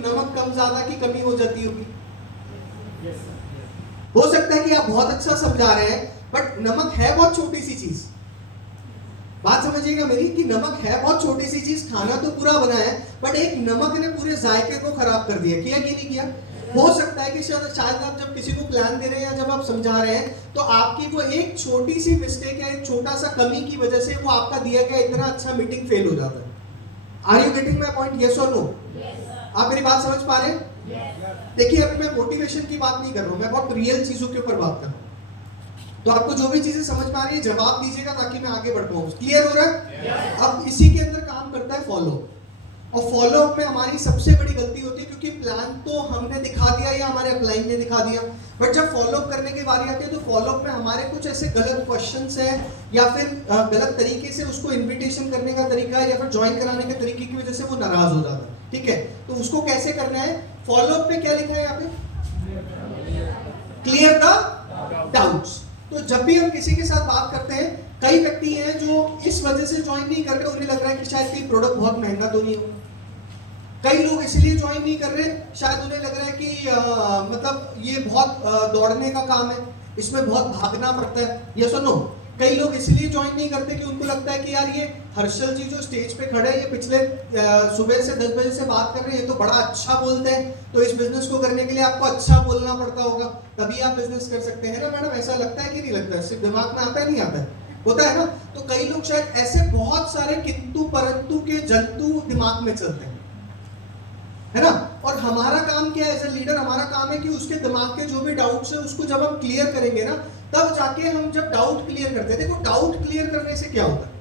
नमक कम ज्यादा की कमी हो जाती होगी। हो सकता है कि आप बहुत अच्छा समझा रहे हैं, बट नमक है बहुत छोटी सी चीज। बात समझिएगा मेरी, कि नमक है बहुत छोटी सी चीज, खाना तो पूरा बना है, बट एक नमक ने पूरे जायके को खराब कर दिया। किया कि नहीं किया? हो सकता है कि शायद आप जब किसी को प्लान दे रहे हैं या जब आप समझा रहे हैं, तो आपकी वो एक छोटी सी मिस्टेक या एक छोटा सा कमी की वजह से वो आपका दिया गया इतना अच्छा मीटिंग फेल हो जाता है। Are you getting my point? Yes और नो? आप मेरी बात समझ पा रहे हैं? देखिए, अभी मैं मोटिवेशन की बात नहीं कर रहा हूं, मैं बहुत रियल चीजों के ऊपर बात कर रहा हूं। तो आपको जो भी चीजें समझ पा रही है जवाब दीजिएगा ताकि मैं आगे बढ़ पाऊं। क्लियर हो रहा है? अब इसी के अंदर काम करता है फॉलो। और फॉलो अप में हमारी सबसे बड़ी गलती होती है, क्योंकि प्लान तो हमने दिखा दिया या हमारे अपलाइन ने दिखा दिया, बट जब फॉलो अप करने की बारी आती है तो फॉलो अप में हमारे कुछ ऐसे गलत क्वेश्चंस हैं, या फिर गलत तरीके से उसको इन्विटेशन करने का तरीका या फिर ज्वाइन कराने के तरीके की वजह से वो नाराज हो जाता है। ठीक है, तो उसको कैसे करना है? फॉलो अप में क्या लिखा है यहाँ पे? Clear the doubts. तो जब भी हम किसी के साथ बात करते हैं, कई व्यक्ति हैं जो इस वजह से ज्वाइन नहीं कर रहे, उन्हें लग रहा है कि शायद कोई प्रोडक्ट बहुत महंगा तो नहीं होगा। कई लोग इसलिए ज्वाइन नहीं कर रहे, शायद उन्हें लग रहा है कि मतलब ये बहुत दौड़ने का काम है, इसमें बहुत भागना पड़ता है। ये सुनो, कई लोग इसलिए ज्वाइन नहीं करते कि उनको लगता है कि यार ये हर्षल जी जो स्टेज पे खड़े हैं, ये पिछले सुबह से 10 बजे से बात कर रहे हैं, ये तो बड़ा अच्छा बोलते हैं, तो इस बिजनेस को करने के लिए आपको अच्छा बोलना पड़ता होगा, तभी आप बिजनेस कर सकते हैं ना मैडम। ऐसा लगता है कि नहीं लगता है? सिर्फ दिमाग में आता है, नहीं आता है? होता है ना। तो कई लोग शायद ऐसे बहुत सारे किंतु परंतु के जंतु दिमाग में चलते हैं, है ना। और हमारा काम क्या है एज ए लीडर? हमारा काम है कि उसके दिमाग के जो भी डाउट्स है उसको जब हम क्लियर करेंगे ना, तब जाके हम जब डाउट क्लियर करते हैं, देखो डाउट क्लियर करने से क्या होता है,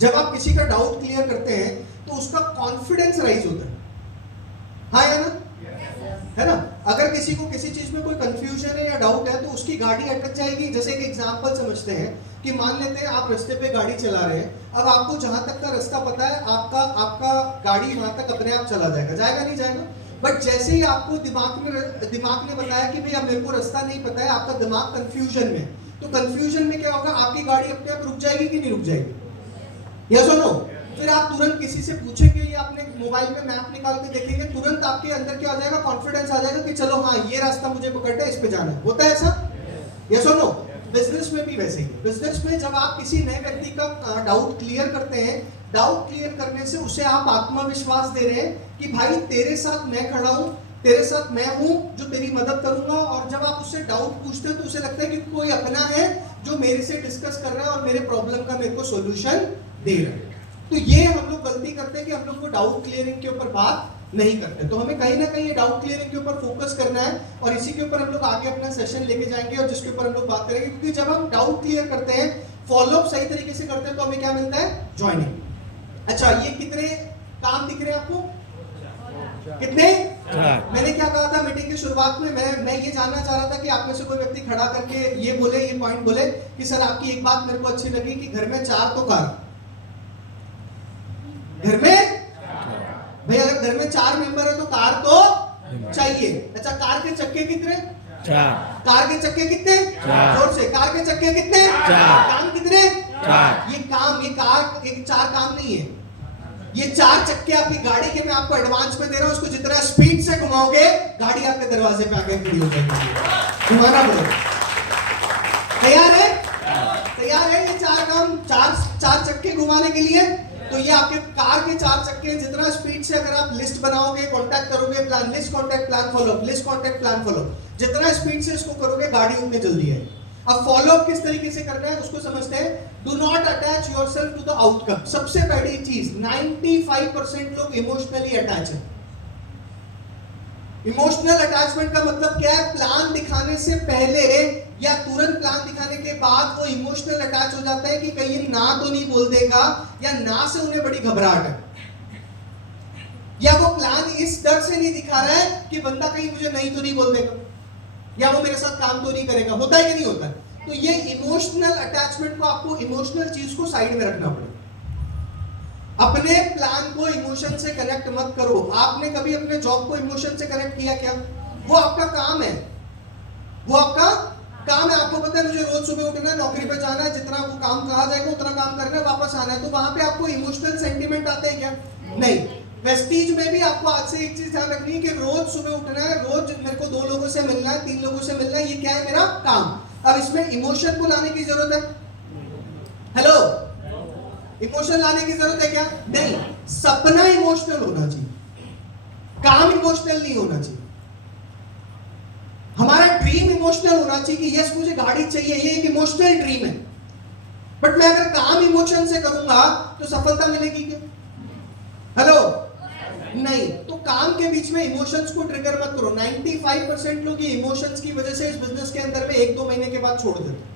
जब आप किसी का डाउट क्लियर करते हैं तो उसका कॉन्फिडेंस राइज होता है, हाँ या ना? है ना। अगर किसी को किसी चीज में कोई कंफ्यूजन है या डाउट है, तो उसकी गाड़ी अटक जाएगी। जैसे एक एग्जांपल समझते हैं कि मान लेते हैं आप रास्ते पे गाड़ी चला रहे हैं, अब आपको जहां तक का रास्ता पता है, आपका गाड़ी वहां तक अपने आप चला जाएगा, जाएगा नहीं जाएगा? बट जैसे ही आपको दिमाग ने बताया कि भाई अब मेरे को रास्ता नहीं पता है, आपका दिमाग कंफ्यूजन में, तो कंफ्यूजन में क्या होगा? आपकी गाड़ी अपने आप रुक जाएगी कि नहीं रुक जाएगी? यस और नो? फिर आप तुरंत किसी से पूछेंगे या अपने मोबाइल में मैप निकाल के देखेंगे, तुरंत आपके अंदर क्या आ जाएगा? कॉन्फिडेंस आ जाएगा कि चलो हाँ ये रास्ता मुझे पकड़ना है, इस पे जाना है। होता है ऐसा? यस और नो? बिजनेस में भी वैसे ही। बिजनेस में जब आप किसी नए व्यक्ति का डाउट क्लियर करते हैं, डाउट क्लियर करने से उसे आप आत्मविश्वास दे रहे हैं कि भाई तेरे साथ मैं खड़ा हूं, तेरे साथ मैं हूं जो तेरी मदद करूंगा। और जब आप उससे डाउट पूछते हैं तो उसे लगता है कि कोई अपना है जो मेरे से डिस्कस कर रहा है और मेरे प्रॉब्लम का मेरे को सॉल्यूशन दे रहा है। तो ये हम लोग गलती करते हैं कि हम लोग को डाउट क्लियरिंग के ऊपर बात नहीं करते। तो हमें कहीं ना कहीं ये डाउट क्लियरिंग के ऊपर फोकस करना है, और इसी के ऊपर हम लोग आगे अपना सेशन लेके जाएंगे और जिसके ऊपर हम लोग बात करेंगे। क्योंकि जब हम डाउट क्लियर करते हैं, फॉलो अप सही तरीके से करते हैं, तो हमें क्या मिलता है? ज्वाइनिंग। अच्छा, ये कितने काम दिख रहे हैं आपको? कितने? मैंने क्या कहा था मीटिंग की शुरुआत में? मैं ये जानना चाह रहा था कि आप में से कोई व्यक्ति खड़ा करके ये बोले, ये पॉइंट बोले कि सर आपकी एक बात मेरे को अच्छी लगी कि घर में 4 तो कार, घर में भाई अगर घर में 4 मेंबर है तो कार तो चाहिए। अच्छा, कार के चक्के कितने? 4। कार के चक्के कितने? 4। जोर से, कार के चक्के कितने? 4। काम कितने? 4। ये कार एक 4 काम नहीं है, ये 4 चक्के आपकी गाड़ी के मैं आपको एडवांस में दे रहा हूं। उसको जितना स्पीड से घुमाओगे, गाड़ी आपके दरवाजे पे आके खड़ी हो जाएगी। घुमाना पड़ेगा। तैयार है? तैयार है? ये 4 काम, 4 चक्के घुमाने के लिए। तो ये आपके कार के 4 चक्के, जितना स्पीड से अगर आप लिस्ट बनाओगे, कांटेक्ट करोगे, plan list, contact, plan, follow up, list, contact, plan, follow, जितना स्पीड से इसको करोगे गाड़ी उतनी जल्दी है। अब फॉलो अप किस तरीके से करना है उसको समझते हैं। Do not attach yourself to the outcome. सबसे पहली चीज, 95% लोग इमोशनली अटैच है। इमोशनल अटैचमेंट का मतलब क्या है? प्लान दिखाने से पहले या तुरंत प्लान दिखाने के बाद वो इमोशनल अटैच हो जाता है कि कहीं ना तो नहीं बोल देगा, या ना से उन्हें बड़ी घबराहट है, या वो प्लान इस डर से नहीं दिखा रहा है कि बंदा कहीं मुझे नहीं तो नहीं बोल देगा, या वो मेरे साथ काम तो नहीं करेगा। होता है कि नहीं होता? तो ये इमोशनल अटैचमेंट को, आपको इमोशनल चीज को साइड में रखना पड़ेगा। अपने प्लान को इमोशन से कनेक्ट मत करो। आपने कभी अपने जॉब को इमोशन से कनेक्ट किया क्या? वो आपका काम है, वो आपका काम है। आपको पता है मुझे रोज सुबह उठना है, नौकरी पे जाना है, जितना वो काम कहा जाएगा उतना काम करना है, वापस आना है। तो वहां पे आपको इमोशनल सेंटीमेंट आते हैं क्या? नहीं। वेस्टीज में भी आपको आज से एक चीज ध्यान रखनी है कि रोज सुबह उठना है, रोज मेरे को 2 लोगों से मिलना है, 3 लोगों से मिलना है, ये क्या है मेरा काम। अब इसमें इमोशन को लाने की जरूरत है? हेलो, इमोशन लाने की जरूरत है क्या? नहीं। सपना इमोशनल होना चाहिए, काम इमोशनल नहीं होना चाहिए। हमारा ड्रीम इमोशनल होना चाहिए कि यस मुझे गाड़ी चाहिए, ये एक इमोशनल ड्रीम है। बट मैं अगर काम इमोशन से करूंगा तो सफलता मिलेगी क्या? हेलो, नहीं। तो काम के बीच में इमोशंस को ट्रिगर मत करो। 95% लोग ये इमोशंस की वजह से इस बिजनेस के अंदर में 1-2 महीने के बाद छोड़ देते,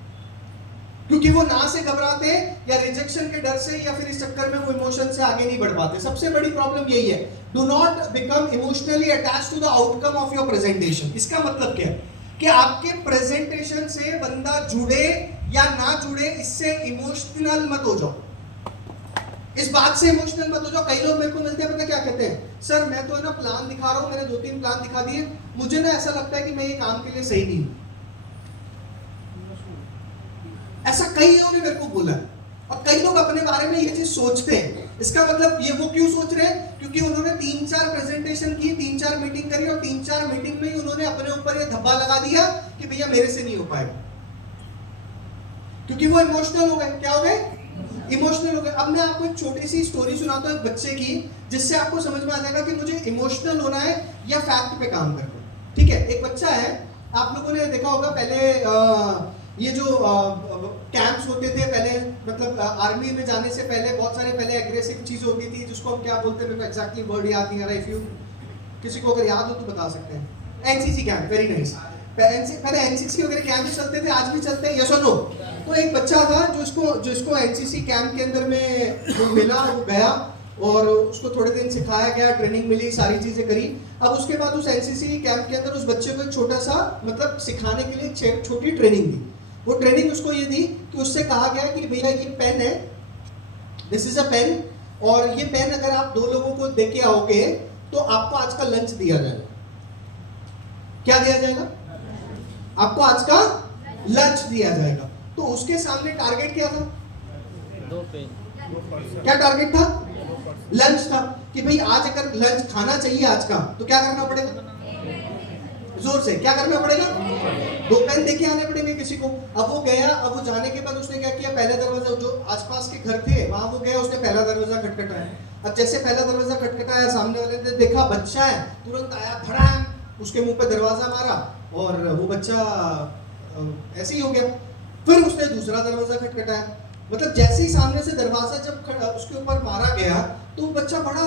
क्योंकि वो ना से घबराते या रिजेक्शन के डर से या फिर इस चक्कर में वो इमोशन से आगे नहीं बढ़ पाते। सबसे बड़ी प्रॉब्लम यही है, do not become emotionally attached to the outcome of your presentation. इसका मतलब क्या है कि आपके प्रेजेंटेशन से बंदा जुड़े या ना जुड़े, इससे इमोशनल मत हो जाओ, इस बात से इमोशनल मत हो जाओ। कई लोग मेरे को मिलते हैं, पता क्या कहते हैं, सर मैं तो है ना प्लान दिखा रहा हूं, मैंने 2-3 प्लान दिखा दिए, मुझे ना ऐसा लगता है कि मैं ये काम के लिए सही नहीं हूं। ऐसा कई लोगों ने मेरे को बोला है, और कई लोग अपने बारे में ये चीज सोचते हैं। इसका मतलब ये वो क्यों सोच रहे हैं? क्योंकि उन्होंने 3-4 प्रेजेंटेशन की, 3-4 मीटिंग करी, और 3-4 मीटिंग में ही उन्होंने अपने ऊपर ये धब्बा लगा दिया कि भैया मेरे से नहीं हो पाएगा, क्योंकि वो इमोशनल हो गए। क्या हो गए? इमोशनल हो गए। अब मैं आपको एक छोटी सी स्टोरी सुनाता हूं एक बच्चे की, जिससे आपको समझ में आ जाएगा कि मुझे इमोशनल होना है या फैक्ट पे काम करना है। ठीक है, एक बच्चा है, आप लोगों ने देखा होगा पहले ये जो कैंप्स होते थे पहले, मतलब आर्मी में जाने से पहले बहुत सारे पहले एग्रेसिव चीज होती थी, जिसको हम क्या बोलते हैं, मेरे को एग्जैक्टली वर्ड याद नहीं आ रहा। इफ यू किसी को अगर याद हो तो बता सकते हैं। NCC camp, very nice. पहले एनसीसी वगैरह कैंप चलते थे, आज भी चलते हैं, यस और नो? तो एक बच्चा था जिसको एनसीसी कैंप के अंदर में जो मिला, वो गया और उसको थोड़े दिन सिखाया गया, ट्रेनिंग मिली, सारी चीजें करी। अब उसके बाद उस एनसीसी कैंप के अंदर उस बच्चे को एक छोटा सा, मतलब सिखाने के लिए एक छोटी ट्रेनिंग दी। वो ट्रेनिंग उसको ये दी कि उससे कहा गया कि भैया ये पेन है, दिस इज अ पेन, और ये पेन अगर आप 2 लोगों को दे के आओगे तो आपको आज का लंच दिया जाएगा। क्या दिया जाएगा? आपको आज का लंच दिया जाएगा। तो उसके सामने टारगेट क्या था? 2 पेन। क्या टारगेट था? लंच था कि भाई आज अगर लंच खाना चाहिए आज का, तो क्या करना पड़ेगा? जोर से क्या करना पड़ेगा? 2 पेन देके आने पड़ेंगे किसी को। अब वो गया, अब वो जाने के बाद उसने क्या किया, पहले दरवाजा, जो आसपास के घर थे वहां वो गया, उसने पहला दरवाजा खटखटाया। अब जैसे पहला दरवाजा खटखटाया, सामने वाले ने देखा बच्चा है, तुरंत आया, धड़ाम उसके मुंह पे दरवाजा मारा, और वो बच्चा ऐसे ही हो गया। फिर उसने दूसरा दरवाजा खटखटाया, मतलब जैसे ही सामने से दरवाजा जब उसके ऊपर मारा गया तो बच्चा बड़ा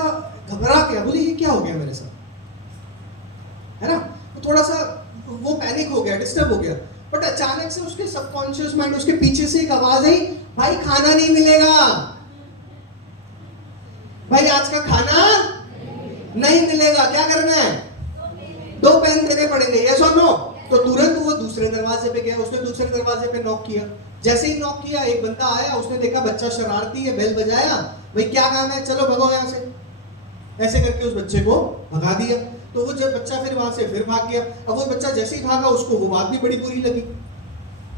घबरा गया, बोले ये क्या हो गया मेरे साथ, है ना? तो थोड़ा सा वो पैनिक हो गया, डिस्टर्ब हो गया। बट अचानक से उसके सबकॉन्शियस माइंड, उसके पीछे से एक आवाज आई, भाई खाना नहीं मिलेगा, भाई आज का खाना नहीं मिलेगा, क्या करना है? 2 पेन देने पड़ेंगे, यस और नो? तो तुरंत वो दूसरे दरवाजे पे गया, उसने दूसरे दरवाजे पे नॉक किया। जैसे ही नॉक किया, एक बंदा आया, उसने देखा बच्चा शरारती है, बेल बजाया, भाई क्या काम है, चलो भगो यहाँ से, ऐसे करके उस बच्चे को भगा दिया। तो वो जब बच्चा फिर वहां से फिर भाग गया। अब वो बच्चा जैसे ही भागा, उसको वो बात भी बड़ी बुरी लगी,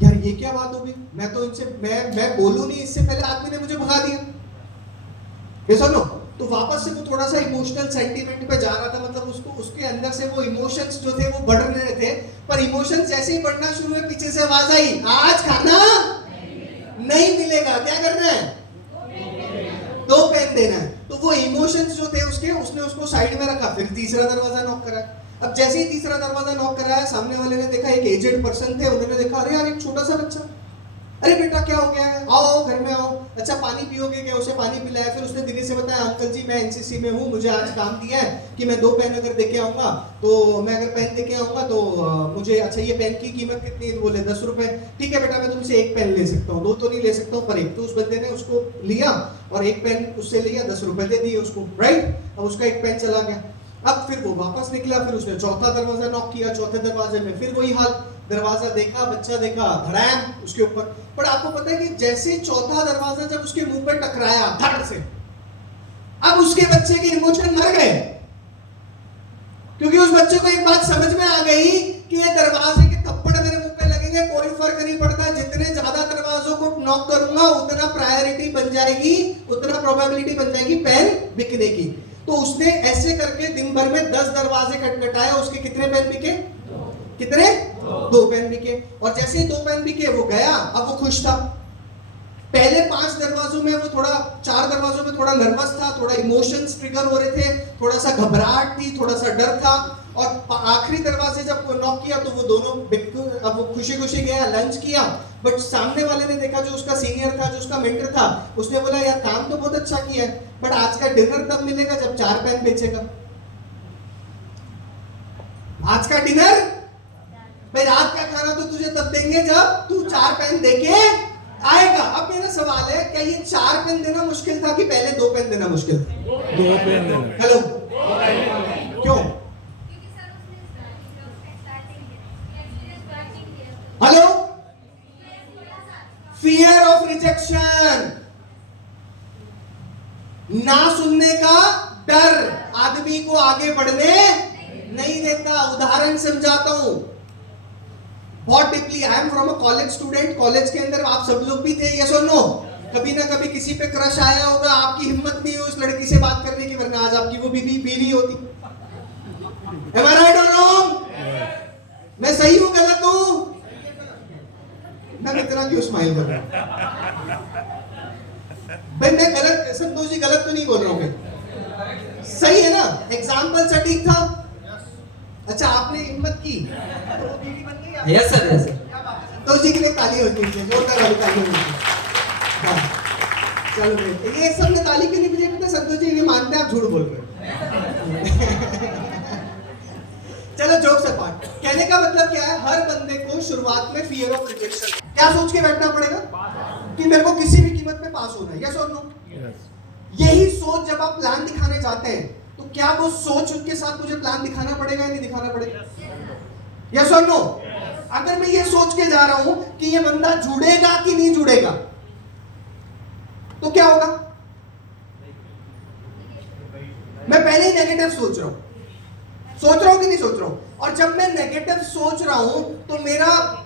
यार ये क्या बात हो गई, मैं तो इनसे मैं बोलूं नहीं, इससे पहले आदमी ने मुझे भगा दिया, ये सुनो। तो वापस से वो थोड़ा सा इमोशनल सेंटीमेंट पे जा रहा था, मतलब उसको उसके अंदर से वो इमोशंस जो थे वो बढ़ रहे थे, पर इमोशंस जैसे ही बढ़ना शुरू हुए, पीछे से आवाज आई, आज खाना नहीं मिलेगा, क्या करना है? 2 पेन देना है। तो वो इमोशंस जो थे उसने उसको साइड में रखा, फिर तीसरा दरवाजा नॉक करा। अब जैसे ही तीसरा दरवाजा नॉक कराया, सामने वाले ने देखा एक एजेड पर्सन थे, उन्होंने देखा अरे यार एक छोटा सा बच्चा, अरे बेटा क्या हो गया है, आओ आओ घर में आओ, अच्छा पानी पियोगे क्या? उसे पानी पिलाया। फिर उसने धीरे से बताया, अंकल जी मैं एनसीसी में हूँ, मुझे आज काम दिया है कि मैं 2 पेन अगर देके आऊंगा, तो मैं अगर पेन देके आऊंगा तो मुझे, अच्छा ये पेन की कीमत कितनी है? बोले 10 रुपए। ठीक है बेटा, मैं तुमसे 1 पेन ले सकता हूँ, 2 तो नहीं ले सकता हूँ, पर 1। तो उस बंदे ने उसको लिया और 1 पेन उससे लिया, 10 रुपए दे दिए उसको, राइट? अब उसका 1 पेन चला गया। अब फिर वो वापस निकला, फिर उसने चौथा दरवाजा नॉक किया, चौथे दरवाजे में फिर वही हाल, दरवाजा देखा, बच्चा देखा, धड़ाम उसके ऊपर। पर आपको पता है कि जैसे चौथा दरवाजा जब उसके मुंह पे टकराया धड़ से, अब उसके बच्चे के इमोशन मर गए, क्योंकि उस बच्चे को एक बात समझ में आ गई कि ये दरवाजे के थप्पड़ मेरे मुंह पे लगेंगे, कोई फर्क नहीं पड़ता, जितने ज्यादा दरवाजों को नॉक करूंगा उतना प्रायोरिटी बन जाएगी, उतना प्रोबेबिलिटी बन जाएगी पेन बिकने की। तो उसने ऐसे करके दिन भर में 10 दरवाजे खटखटाए, उसके कितने पेन बिके? कितने? 2 पेन बिके। और जैसे ही 2 पेन बिके वो गया, अब वो खुश था। पहले 5 दरवाजों में वो थोड़ा, 4 दरवाजों में थोड़ा नर्वस था, थोड़ा इमोशंस ट्रिगर हो रहे थे, थोड़ा सा घबराहट थी, थोड़ा सा डर था। और आखिरी दरवाजे जब नॉक किया तो वो दोनों अब वो खुशी खुशी गया, लंच किया। बट सामने वाले ने देखा, जो उसका सीनियर था, जो उसका मेंटर था, उसने बोला यार काम तो बहुत अच्छा किया है, बट आज का डिनर तब मिलेगा जब 4 पेन बेचेगा। आज का डिनर भाई, रात का खाना तो तुझे तब देंगे जब तू 4 पेन देके आएगा। अब मेरा सवाल है, क्या ये 4 पेन देना मुश्किल था कि पहले 2 पेन देना मुश्किल था? 2 पेन देना। हेलो, क्यों? हेलो, फियर ऑफ रिजेक्शन, ना सुनने का डर आदमी को आगे बढ़ने नहीं देता। उदाहरण समझाता हूं बहुत deeply. I am from a college student. College के अंदर आप सब लोग भी थे, यस और नो? कभी ना कभी किसी पे क्रश आया होगा, आपकी हिम्मत नहीं हुई उस लड़की से बात करने की, वरना आज आपकी वो बीवी होती। Am I right or wrong? मैं सही हूं, गलत हूं? मैं इतना क्यों स्माइल कर रहा हूं भाई? मैं गलत, संतोष जी गलत तो नहीं बोल रहा हूं, सही है ना? एग्जाम्पल सटीक था। अच्छा, आपने हिम्मत की तो वो बीवी बन गई। Yes sir, yes sir. Santosh ji के लिए ताली होती है, जोरदार वाली ताली होती है। हाँ, चलो भाई, ये सबने ताली क्यों नहीं बजाई? पता संतोष जी ये मानते हैं आप झूठ बोल रहे हो। चलो जोक्स अपार्ट, कहने का मतलब क्या है, हर बंदे को शुरुआत में फियर ऑफ रिजेक्शन, क्या सोच के बैठना पड़ेगा कि मेरे को किसी भी कीमत पे पास होना है, यस और नो? यही सोच जब आप प्लान दिखाने जाते हैं, तो क्या वो सोच के साथ मुझे प्लान दिखाना पड़ेगा या नहीं दिखाना पड़ेगा? यस और नो? अगर मैं ये सोच के जा रहा हूं कि ये बंदा जुड़ेगा कि नहीं जुड़ेगा, तो क्या होगा? मैं पहले ही नेगेटिव सोच रहा हूं कि नहीं सोच रहा हूं? और जब मैं नेगेटिव सोच रहा हूं तो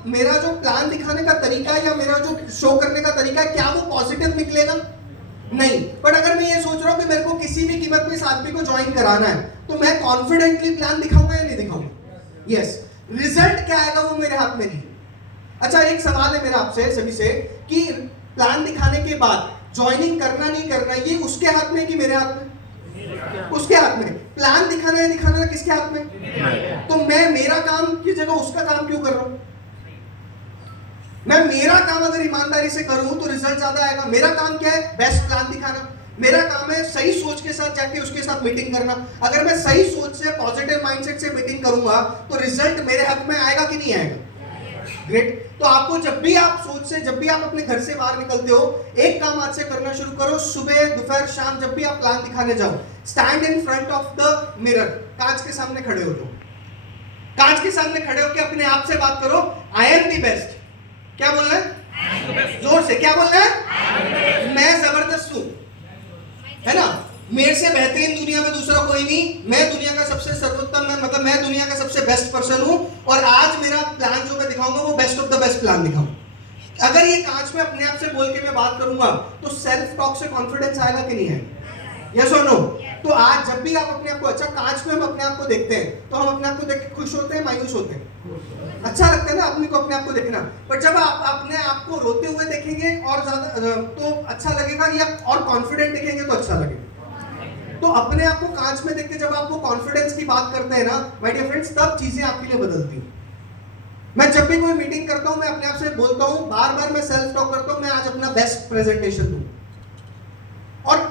मेरा जो प्लान दिखाने का तरीका है या मेरा जो शो करने का तरीका है, क्या वो पॉजिटिव निकलेगा? नहीं। बट अगर मैं ये सोच रहा हूं कि मेरे को किसी भी कीमत पे इस आदमी को ज्वाइन कराना है, तो मैं कॉन्फिडेंटली प्लान दिखाऊंगा या नहीं दिखाऊंगा? यस। रिजल्ट क्या आएगा वो मेरे हाथ में नहीं। अच्छा, एक सवाल है मेरा आपसे सभी से कि प्लान दिखाने के बाद ज्वाइनिंग करना नहीं करना, ये उसके हाथ में कि मेरे हाथ में? उसके हाथ में। प्लान दिखाना है दिखाना किसके हाथ में? तो मैं मेरा काम की जगह उसका काम क्यों कर रहा हूं? मैं मेरा काम अगर ईमानदारी से करूं तो रिजल्ट ज्यादा आएगा। मेरा काम क्या है? बेस्ट प्लान दिखाना। मेरा काम है सही सोच के साथ जाके उसके साथ मीटिंग करना। अगर मैं सही सोच से, पॉजिटिव माइंडसेट से मीटिंग करूंगा तो रिजल्ट मेरे हक में आएगा कि नहीं आएगा? ग्रेट। तो आपको जब भी आप सोच से, जब भी आप अपने घर से बाहर निकलते हो, एक काम आज से करना शुरू करो। सुबह, दोपहर, शाम, जब भी आप प्लान दिखाने जाओ, stand in front of the mirror. कांच के सामने खड़े हो जाओ। कांच के सामने खड़े होकर अपने आप से बात करो, आई एम द बेस्ट। क्या बोलना है? जोर से क्या बोलना है? मैं जबरदस्त हूं, है ना? मेरे से बेहतरीन दुनिया में दूसरा कोई नहीं। मैं दुनिया का सबसे सर्वोत्तम, मैं दुनिया का सबसे बेस्ट पर्सन हूं। और आज मेरा प्लान जो मैं दिखाऊंगा वो best of the best plan दिखाऊंगा। अगर ये कांच में अपने आप से बोल के मैं बात करूंगा तो सेल्फ टॉक से कॉन्फिडेंस आएगा कि नहीं आएगा? यस और नो? तो आज जब भी आप अपने आप को, अच्छा कांच में हम अपने आप को देखते हैं तो हम अपने आप को देख के खुश होते हैं, मायूस होते हैं? अच्छा लगता है ना अपने आप को देखना। पर जब आप अपने आप को रोते हुए देखेंगे और ज्यादा तो अच्छा लगेगा, या और कॉन्फिडेंट दिखेंगे तो अच्छा लगेगा? तो अपने आप को कांच में देख के जब आप वो कॉन्फिडेंस की बात करते हैं ना माय डियर फ्रेंड्स, तब चीजें आपके लिए बदलती हैं। मैं जब भी कोई मीटिंग करता हूं, मैं अपने आप से बोलता हूं, बार बार मैं सेल्फ टॉक करता हूं, मैं आज अपना बेस्ट प्रेजेंटेशन दूं। और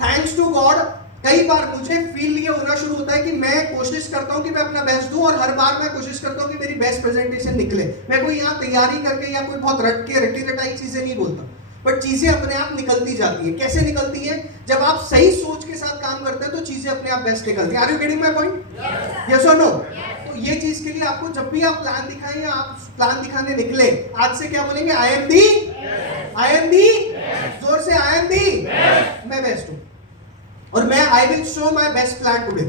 थैंक्स टू गॉड कई बार मुझे फील ये होना शुरू होता है कि मैं कोशिश करता हूं कि मैं अपना बेस्ट दूं, और हर बार मैं कोशिश करता हूं कि मेरी बेस्ट प्रेजेंटेशन निकले। मैं कोई यहाँ तैयारी करके या कोई बहुत रटी रटाई चीजें नहीं बोलता, बट चीजें अपने आप निकलती जाती है। कैसे निकलती है? जब आप सही सोच के साथ काम करते हैं तो चीजें अपने आप बेस्ट निकलती है। Are you getting my point? Yes और नो? तो ये चीज के लिए आपको जब भी आप प्लान दिखाएं या आप प्लान दिखाने निकले, आज से क्या बोलेंगे? आई एम दी, जोर से आई एम दी, मैं बेस्ट हूं और मैं I will show my best plan today.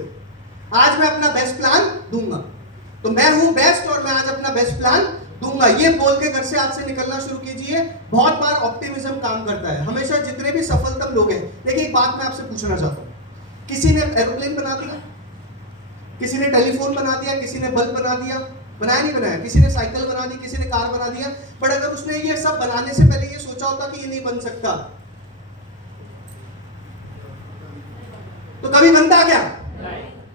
आज मैं अपना बेस्ट प्लान दूंगा। तो मैं हूं बेस्ट और मैं आज अपना बेस्ट प्लान दूंगा। ये बोल के घर से आज से निकलना शुरू कीजिए। बहुत बार ऑप्टिमिज्म काम करता है। हमेशा जितने भी सफलतम लोग हैं, देखिए एक बात मैं आपसे पूछना चाहता हूं, किसी ने एरोप्लेन बना दिया, किसी ने टेलीफोन बना दिया, किसी ने बल्ब बना दिया, बनाया नहीं बनाया, किसी ने साइकिल बना दी, किसी ने कार बना दिया। पर अगर उसने ये सब बनाने से पहले ये सोचा होता कि ये नहीं बन सकता, तो कभी बनता क्या?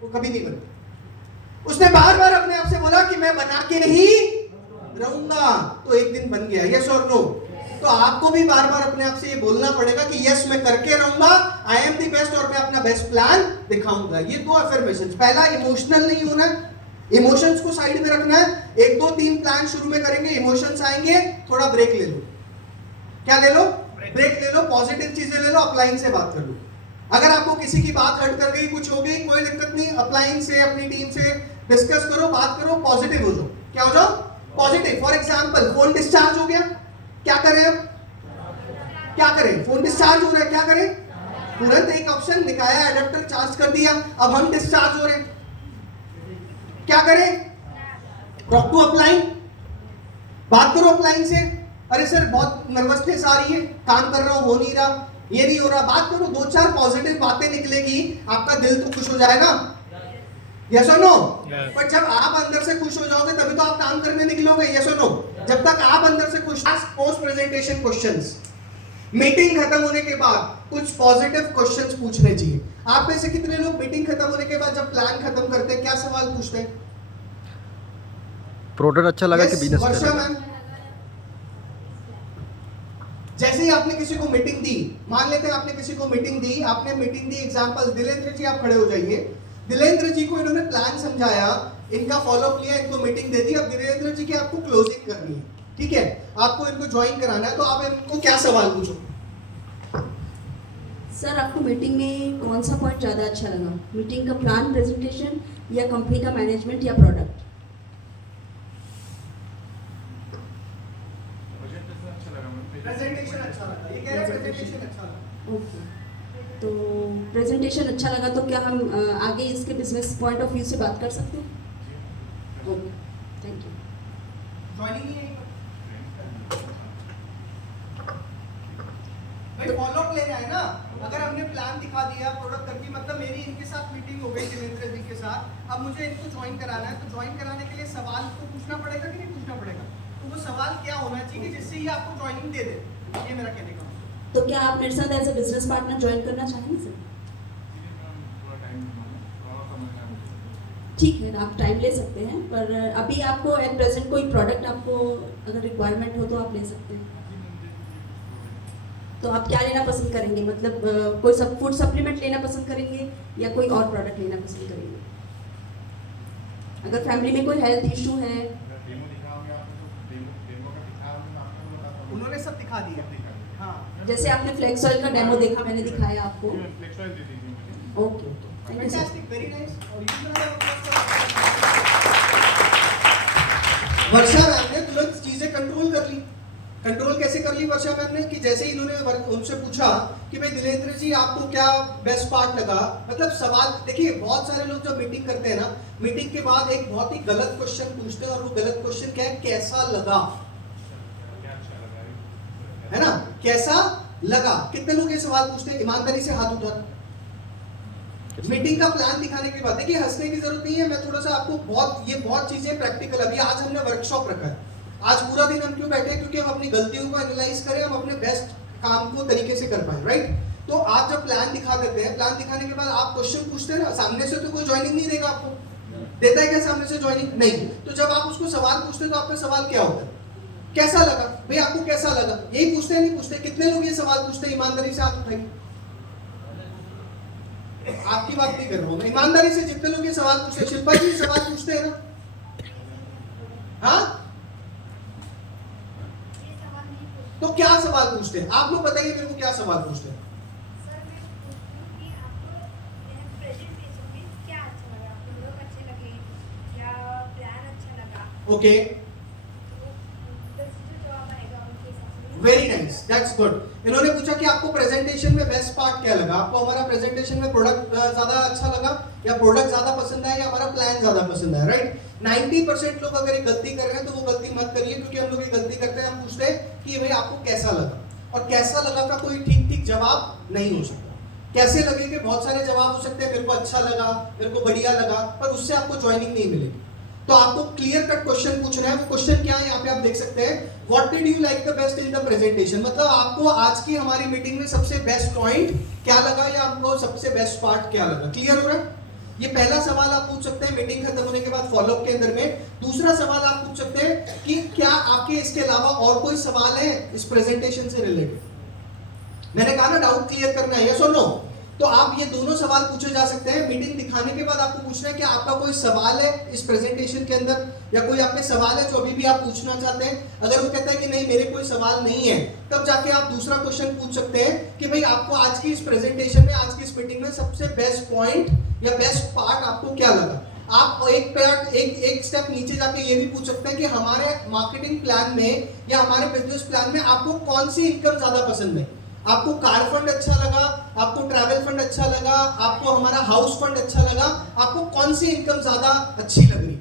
वो कभी नहीं बनता। उसने बार बार अपने आप से बोला कि मैं बना के नहीं रहूंगा, तो एक दिन बन गया। यस और नो? तो आपको भी बार बार अपने आप से ये बोलना पड़ेगा कि यस मैं करके रहूंगा, आई एम द बेस्ट, और मैं अपना बेस्ट प्लान दिखाऊंगा। ये दो अफर्मेशंस। पहला, इमोशनल नहीं होना, इमोशंस को साइड में रखना है। 1 2 3 प्लान शुरू में करेंगे, इमोशंस आएंगे, थोड़ा ब्रेक ले लो। क्या ले लो? ब्रेक ले लो, पॉजिटिव चीजें ले लो, अपलाइन से बात कर लो। अगर आपको किसी की बात हट कर गई, कुछ हो गई, कोई दिक्कत नहीं, अपलाइन से अपनी टीम से डिस्कस करो, बात करो, पॉजिटिव हो जाओ। क्या हो जाओ? Positive. For example, phone discharge हो गया, क्या करें अब? क्या करें? फोन डिस्चार्ज हो रहा है, क्या करें? तुरंत एक ऑप्शन निकाला, एडेप्टर चार्ज कर दिया, अब हम डिस्चार्ज हो रहे हैं, क्या करें? टॉक टू अपलाइन, बात करो अपलाइन से। अरे सर बहुत नर्वसनेस आ रही है, काम कर रहा हूं, हो नहीं रहा, ये नहीं हो रहा, बात करो, 2-4 पॉजिटिव बातें निकलेगी, आपका दिल तो खुश हो जाएगा। यस और नो? पर जब आप अंदर से खुश हो जाओगे तभी तो आप काम करने निकलोगे। यस और नो? जब तक आप अंदर से खुश। पोस्ट प्रेजेंटेशन क्वेश्चंस, मीटिंग खत्म होने के बाद कुछ पॉजिटिव क्वेश्चंस पूछने चाहिए। आप में से कितने लोग मीटिंग खत्म होने के बाद जब प्लान खत्म करते हैं क्या सवाल पूछते हैं? प्रोडक्ट अच्छा लगा कि बिजनेस अच्छा लगा? मैम, जैसे ही आपने किसी को मीटिंग दी, मान लेते हैं आपने किसी को मीटिंग दी, एग्जांपल दिलेंद्र जी, आप खड़े हो जाइए। दिलेंद्र जी को इन्होंने प्लान समझाया, इनका फॉलोअप किया, इनको मीटिंग दे दी। अब दिलेंद्र जी की आपको क्लोजिंग करनी है, ठीक है, आपको इनको ज्वाइन कराना है, तो आप इनको क्या सवाल पूछो? सर आपको मीटिंग में कौन सा पॉइंट ज़्यादा अच्छा लगा? मीटिंग का प्लान, प्रेजेंटेशन, या कंपनी का मैनेजमेंट, या प्रोडक्ट? प्रेजेंटेशन अच्छा लगा, ये कह रहे हैं प्रेजेंटेशन अच्छा लगा। ओके, तो प्रेजेंटेशन अच्छा लगा तो क्या हम आगे इसके बिजनेस पॉइंट ऑफ व्यू से बात कर सकते हैं? Okay, thank you. ज्वाइनिंग नहीं है भाई, फॉलोअप लेना है ना। अगर हमने प्लान दिखा दिया, प्रोडक्ट कर दी, मतलब मेरी इनके साथ मीटिंग हो गई दिलेंद्र जी के साथ, अब मुझे इनको ज्वाइन कराना है, तो ज्वाइन कराने के लिए सवाल को पूछना पड़ेगा कि नहीं पूछना पड़ेगा? तो वो सवाल क्या होना चाहिए जिससे ये आपको ज्वाइनिंग दे दे? ये मेरा कहने का मतलब। तो क्या आप मेरे साथ as a business partner join करना चाहेंगे सर? ठीक है, आप टाइम ले सकते हैं, पर अभी आपको एट प्रेजेंट कोई प्रोडक्ट आपको अगर रिक्वायरमेंट हो तो आप ले सकते हैं। तो आप क्या लेना पसंद करेंगे? मतलब कोई सब फूड सप्लीमेंट लेना पसंद करेंगे या कोई और प्रोडक्ट लेना पसंद करेंगे? अगर फैमिली में कोई हेल्थ इशू है? उन्होंने सब दिखा दिया। हाँ, जैसे आपने फ्लेक्स ऑयल का डेमो देखा, मैंने दिखाया आपको। Okay, fantastic, very nice. Varsha ma'am ने तुरंत चीजें कंट्रोल कर ली। कंट्रोल कैसे कर ली वर्षा मैम ने? कि जैसे ही इन्होंने उनसे पूछा कि भाई दिलेंद्र जी आपको क्या बेस्ट पार्ट लगा, मतलब सवाल देखिए, बहुत सारे लोग जब मीटिंग करते हैं ना, मीटिंग के बाद एक बहुत ही गलत क्वेश्चन पूछते हैं, और वो गलत क्वेश्चन क्या है? कैसा लगा, है ना? कैसा लगा? कितने लोग ये सवाल पूछते हैं? ईमानदारी से हाथ उठा। मीटिंग का प्लान दिखाने के बाद देखिए, हंसने की जरूरत नहीं है, मैं थोड़ा सा आपको बहुत चीजें प्रैक्टिकल, अभी आज हमने वर्कशॉप रखा है, आज पूरा दिन हम क्यों बैठे हैं? क्योंकि हम अपनी गलतियों को एनालाइज करें, हम अपने बेस्ट काम को तरीके से कर पाए, राइट? तो आप जब प्लान दिखा देते हैं, प्लान दिखाने के बाद आप क्वेश्चन पूछते हैं ना, सामने से तो कोई ज्वाइनिंग नहीं देगा आपको, देता है क्या सामने से ज्वाइनिंग? नहीं। तो जब आप उसको सवाल पूछते हैं तो आपका सवाल क्या होता है? कैसा लगा भाई, आपको कैसा लगा? यही पूछते हैं, नहीं पूछते? कितने लोग ये सवाल पूछते हैं? ईमानदारी से हाथ उठाइए। आपकी बात नहीं कर रहा हूं मैं, ईमानदारी से जितने लोग ये सवाल पूछते हैं। शिल्पा जी सवाल पूछते हैं ना? हाँ, तो क्या सवाल पूछते हैं? आप लोग बताइए मेरे को, क्या सवाल पूछते हैं? सर मैं पूछती हूँ कि आपको प्रेजेंटेशन में क्या अच्छा लगा? प्रोडक्ट अच्छे लगे या प्लान अच्छा लगा? ओके, तो जो जवाब आएगा उनके हिसाब से। Very nice, that's good. इन्होंने पूछा कि आपको प्रेजेंटेशन में बेस्ट पार्ट क्या लगा? आपको हमारा प्रेजेंटेशन में प्रोडक्ट ज्यादा अच्छा लगा, या प्रोडक्ट ज्यादा पसंद आया, या हमारा प्लान ज्यादा पसंद आया, राइट? 90% लोग अगर ये गलती कर रहे हैं तो वो गलती मत करिए, क्योंकि हम लोग ये गलती करते हैं, हम पूछते हैं कि भाई आपको कैसा लगा, और कैसा लगा का कोई ठीक जवाब नहीं हो सकता। कैसे लगेंगे? बहुत सारे जवाब हो सकते हैं, मेरे को अच्छा लगा, मेरे को बढ़िया लगा, पर उससे आपको ज्वाइनिंग नहीं मिलेगी। तो आपको क्लियर कट क्वेश्चन पूछना है। वो क्वेश्चन क्या है यहाँ पे आप देख सकते हैं, what did you like the best in the presentation, मतलब आपको आज की हमारी मीटिंग में सबसे बेस्ट पॉइंट क्या लगा या आपको सबसे बेस्ट पार्ट क्या लगा। क्लियर हो रहा है? ये पहला सवाल आप पूछ सकते हैं मीटिंग खत्म होने के बाद फॉलोअप के अंदर में। दूसरा सवाल आप पूछ सकते हैं कि क्या आपके इसके अलावा और कोई सवाल है इस प्रेजेंटेशन से रिलेटेड। मैंने कहा ना डाउट क्लियर करना है, यस और नो। तो आप ये दोनों सवाल पूछे जा सकते हैं। मीटिंग दिखाने के बाद आपको पूछना है कि आपका कोई सवाल है इस प्रेजेंटेशन के अंदर, या कोई आपके सवाल है जो अभी भी आप पूछना चाहते हैं। अगर वो कहता है कि नहीं मेरे कोई सवाल नहीं है, तब जाके आप दूसरा क्वेश्चन पूछ सकते हैं कि भाई आपको आज की इस प्रेजेंटेशन में, आज की इस मीटिंग में सबसे बेस्ट पॉइंट या बेस्ट पार्ट आपको क्या लगा। आप एक स्टेप नीचे जाके ये भी पूछ सकते हैं कि हमारे मार्केटिंग प्लान में या हमारे बिजनेस प्लान में आपको कौन सी इनकम ज्यादा पसंद है। आपको कार फंड अच्छा लगा, आपको ट्रैवल फंड अच्छा लगा, आपको हमारा हाउस फंड अच्छा लगा, आपको कौन सी इनकम ज्यादा अच्छी लग रही।